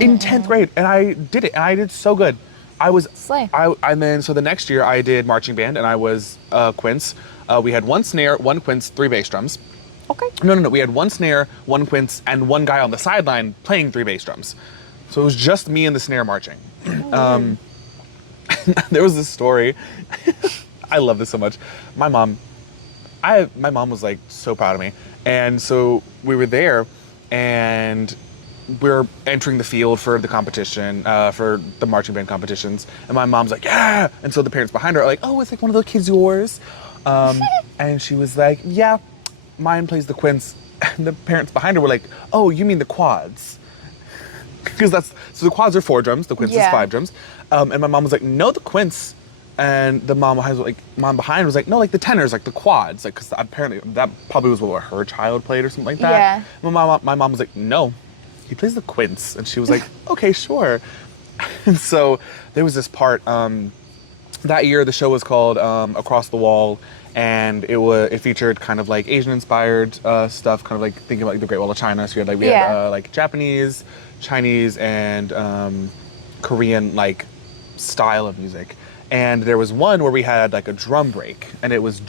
in 10th grade, and I did it, and I did so good. I was Slay. and then so the next year I did marching band, and I was quince. We had 1 snare, 1 quince, 3 bass drums. Okay. No. We had 1 snare, 1 quince, and 1 guy on the sideline playing 3 bass drums. So it was just me and the snare marching. There was this story. I love this so much. My mom was like so proud of me, and so we were there, and we're entering the field for the competition, for the marching band competitions, and my mom's like, yeah, and so the parents behind her are like, oh, it's like one of those kids yours, and she was like, yeah, mine plays the quince, and the parents behind her were like, oh, you mean the quads? Because so the quads are 4 drums, the quince is Yeah. 5 drums, and my mom was like, no, the quince. And the mom behind was like, no, like the tenors, like the quads, like, because apparently that probably was what her child played or something like that. Yeah. My mom was like, no, he plays the quince, and she was like, okay, sure. And so there was this part. that year the show was called Across the Wall, and it featured kind of like Asian inspired stuff, kind of like thinking about like the Great Wall of China. So we had like Japanese, Chinese, and Korean like style of music. And there was one where we had like a drum break, and it was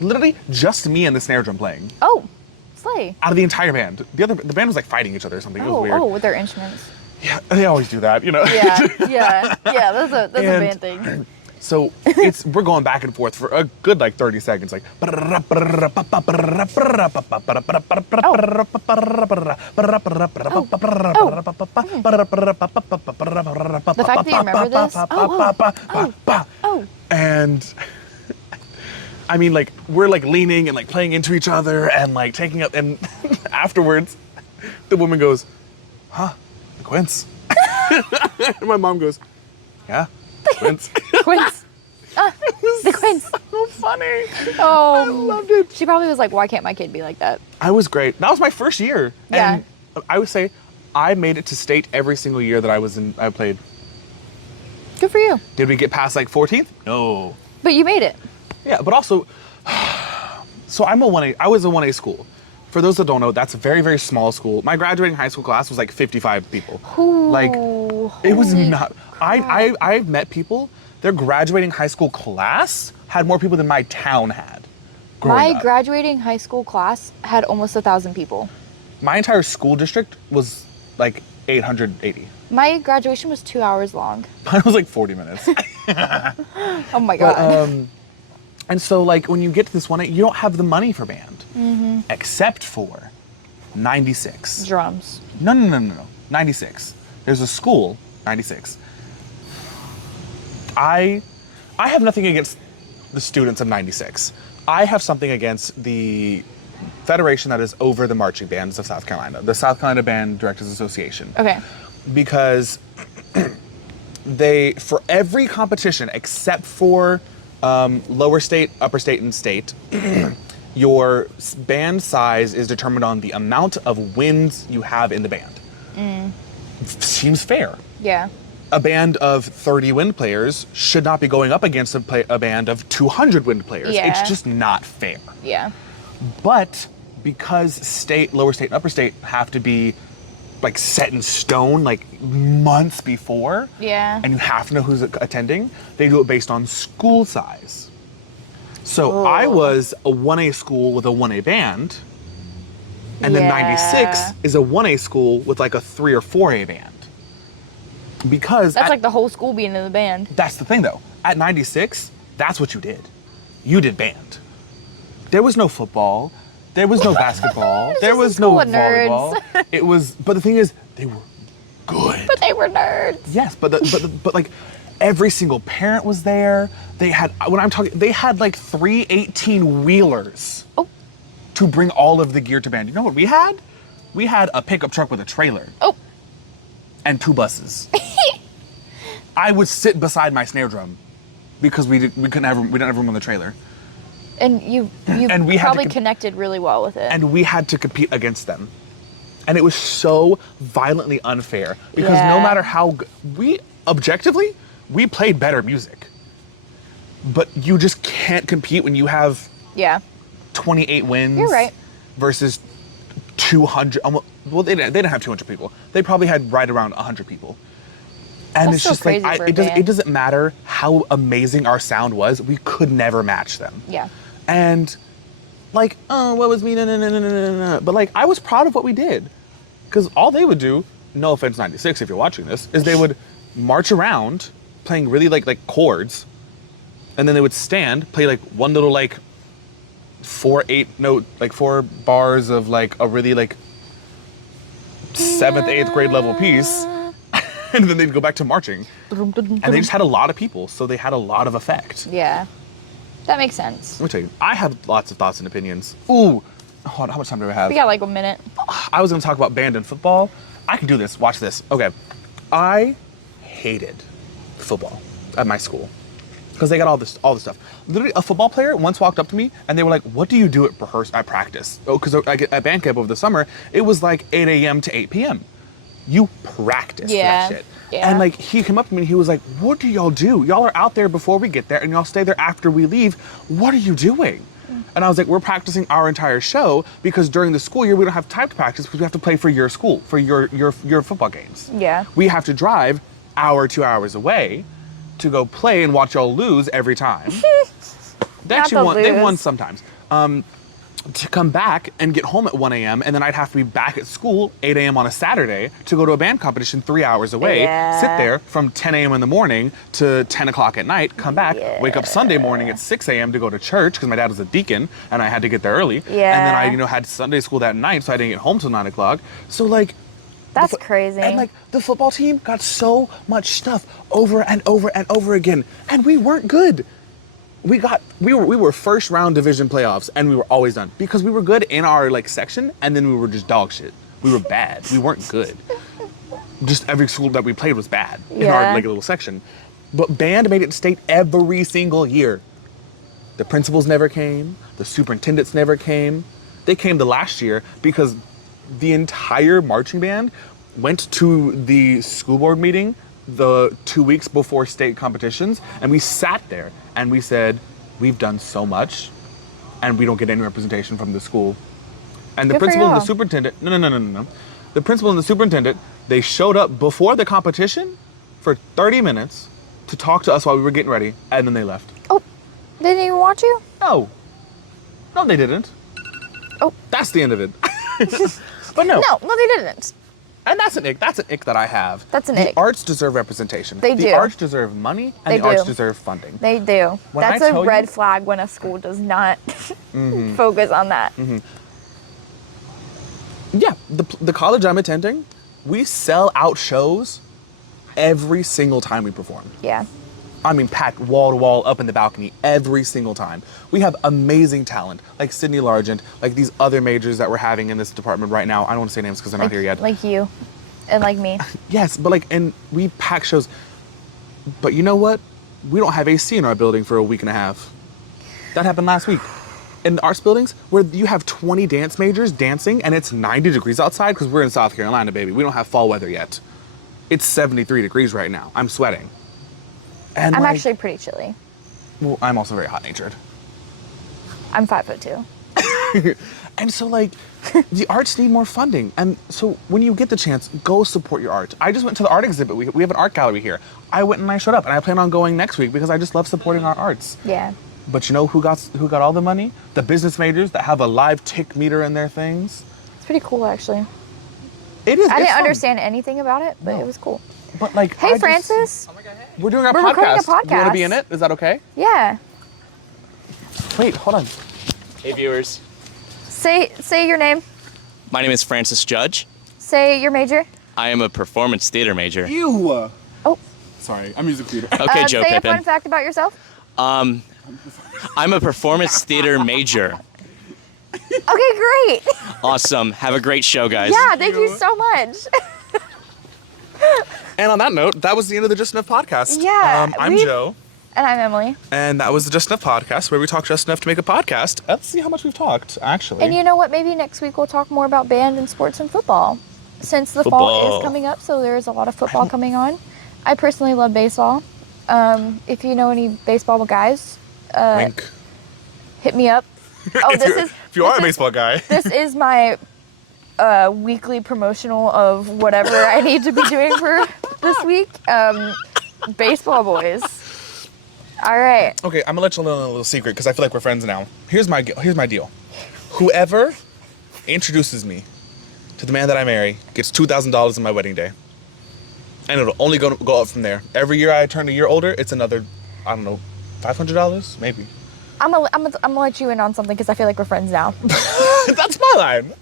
literally just me and the snare drum playing Oh, slay. out of the entire band. The band was like fighting each other or something. It was weird. Oh, with their instruments. Yeah, they always do that, you know. Yeah. That's a band thing. So we're going back and forth for a good like 30 seconds, like. The fact that you remember this? Oh. And I mean, like, we're like leaning and like playing into each other and like taking up, and afterwards, the woman goes, "Huh, the Quince." And my mom goes, "Yeah, Quince." Quince. The Quince. So funny. Oh, I loved it. She probably was like, why can't my kid be like that? I was great. That was my first year. Yeah. And I would say I made it to state every single year that I played. Good for you. Did we get past like 14th? No. But you made it. Yeah, but also, so I was a 1A school. For those that don't know, that's a very, very small school. My graduating high school class was like 55 people. Like, it was not, I've met people, their graduating high school class had more people than my town had. My Up. graduating high school class had almost 1,000 people. My entire school district was like 880. My graduation was 2 hours long. Mine was like 40 minutes. Oh my God. But, and so like when you get to this one, you don't have the money for band, except for 96. Drums. No. 96. There's a school, 96. I have nothing against the students of 96. I have something against the federation that is over the marching bands of South Carolina, the South Carolina Band Directors Association. Okay. Because for every competition except for lower state, upper state, and state, your band size is determined on the amount of wins you have in the band. Seems fair. Yeah. A band of 30 wind players should not be going up against a band of 200 wind players. Yeah. It's just not fair. Yeah. But because state, lower state, and upper state have to be like set in stone like months before, Yeah. and you have to know who's attending, they do it based on school size. So I was a 1A school with a 1A band, and then 96 is a 1A school with like a 3 or 4A band. Because That's like the whole school being in the band. that's the thing though. At 96, that's what you did. You did band. There was no football. There was no basketball. There just a was no school of nerds. volleyball. It was, but the thing is, they were good. But they were nerds. Yes, but like every single parent was there. They had, they had like 3 18-wheelers to bring all of the gear to band. You know what we had? We had a pickup truck with a trailer. Oh. And 2 buses. I would sit beside my snare drum because we didn't have room on the trailer. And you And we had to probably connected really well with it. And we had to compete against them. And it was so violently unfair because no Yeah. matter how objectively, we played better music. But you just can't compete when you have Yeah. 28 wins. You're right. Versus 200. Well, they didn't have 200 people. They probably had right around 100 people. And That's it's so just like, crazy for a it band. doesn't matter how amazing our sound was. We could never match them. Yeah. And like, oh, what was me? No. But like, I was proud of what we did. Because all they would do, no offense 96 if you're watching this, is they would march around playing really like chords. And then they would stand, play like one little like 4/8 note, like 4 bars of like a really like 7th, 8th grade level piece. And then they'd go back to marching. And they just had a lot of people, so they had a lot of effect. Yeah. That makes sense. Let me tell you, I have lots of thoughts and opinions. Ooh, hold on, how much time do I have? We got like a minute. I was gonna talk about band and football. I can do this, watch this. Okay, I hated football at my school because they got all this stuff. Literally, a football player once walked up to me and they were like, "What do you do at practice?" Oh, because at band camp over the summer, it was like 8 a.m. to 8 p.m. You practice for Yeah. that shit. Yeah. And like he came up to me and he was like, "What do y'all do? Y'all are out there before we get there, and y'all stay there after we leave. What are you doing?" And I was like, "We're practicing our entire show because during the school year we don't have time to practice because we have to play for your school for your football games. Yeah. We have to drive hour, 2 hours away to go play and watch y'all lose every time. They Not actually to won. They lose. won sometimes. To come back and get home at 1 a.m. and then I'd have to be back at school 8 a.m. on a Saturday to go to a band competition 3 hours away, Yeah. sit there from 10 a.m. in the morning to 10 o'clock at night, come back, wake up Sunday morning at 6 a.m. to go to church because my dad was a deacon and I had to get there early. Yeah. And then I, had Sunday school that night, so I didn't get home till 9 o'clock. So like, That's crazy. and like the football team got so much stuff over and over and over again, and we weren't good. We were first round division playoffs, and we were always done because we were good in our like section, and then we were just dog shit. We were bad. We weren't good. Just every school that we played was bad in our Yeah. like little section. But band made it to state every single year. The principals never came. The superintendents never came. They came the last year because the entire marching band went to the school board meeting the 2 weeks before state competitions, and we sat there and we said, "We've done so much and we don't get any representation from the school." And the Good for principal and the y'all. superintendent, no. The principal and the superintendent, they showed up before the competition for 30 minutes to talk to us while we were getting ready, and then they left. Oh, they didn't even watch you? No, they didn't. Oh. That's the end of it. But no. No, they didn't. And that's an ick. That's an ick that I have. That's an the ick. arts deserve representation. They the do. arts deserve money, and They the arts do. deserve funding. They do. When I That's a tell you- red flag when a school does not focus on that. Yeah, the college I'm attending, we sell out shows every single time we perform. Yeah. I mean, packed wall to wall up in the balcony every single time. We have amazing talent, like Sydney Largent, like these other majors that we're having in this department right now. I don't want to say names because they're not here yet. Like you and like me. Yes, but like, and we pack shows. But you know what? We don't have AC in our building for a week and a half. That happened last week. In the arts buildings, where you have 20 dance majors dancing and it's 90 degrees outside because we're in South Carolina, baby. We don't have fall weather yet. It's 73 degrees right now. I'm sweating. And I'm like, actually pretty chilly. well, I'm also very hot-natured. I'm 5'2". And so, like, the arts need more funding. And so when you get the chance, go support your art. I just went to the art exhibit. We have an art gallery here. I went and I showed up, and I plan on going next week because I just love supporting our arts. Yeah. But you know who got all the money? The business majors that have a live tick meter in their things. It's pretty cool, actually. It is. I it's didn't fun. understand anything about it, but No. it was cool. But like, Hey, I just- Francis. we're doing our We're podcast. recording a Do you want to podcast. be in it? Is that okay? Yeah. Wait, hold on. Hey viewers, Say your name. my name is Francis Judge. Say your major. I am a performance theater major. Ew. Oh. Sorry, I'm music theater. Okay, Joe say a fun Pippin. fact about yourself. I'm a performance theater major. Okay, great. Awesome. Have a great show, guys. Yeah, thank you so much. And on that note, that was the end of the Just Enough podcast. Yeah, I'm we've- Joe. And I'm Emily. And that was the Just Enough podcast, where we talk just enough to make a podcast. Let's see how much we've talked, actually. And you know what? Maybe next week we'll talk more about band and sports and football. Since the fall Football. is coming up, so there's a lot of football coming on. I personally love baseball. If you know any baseball guys, Wink. hit me up. Oh, If you are a baseball guy. This is my weekly promotional of whatever I need to be doing for this week. Baseball boys. All right. Okay, I'm gonna let you know a little secret because I feel like we're friends now. Here's my deal. Whoever introduces me to the man that I marry gets $2,000 on my wedding day, and it'll only go up from there. Every year I turn a year older, it's another, I don't know, $500 maybe. I'm gonna let you in on something because I feel like we're friends now. That's my line.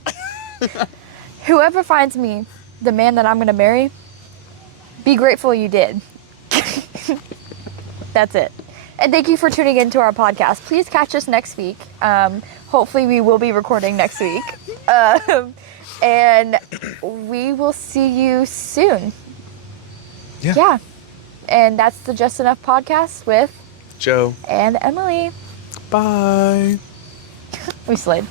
Whoever finds me the man that I'm gonna marry, be grateful you did. That's it. And thank you for tuning into our podcast. Please catch us next week. Hopefully we will be recording next week. And we will see you soon. Yeah. And that's the Just Enough podcast with Joe. and Emily. Bye. We slayed.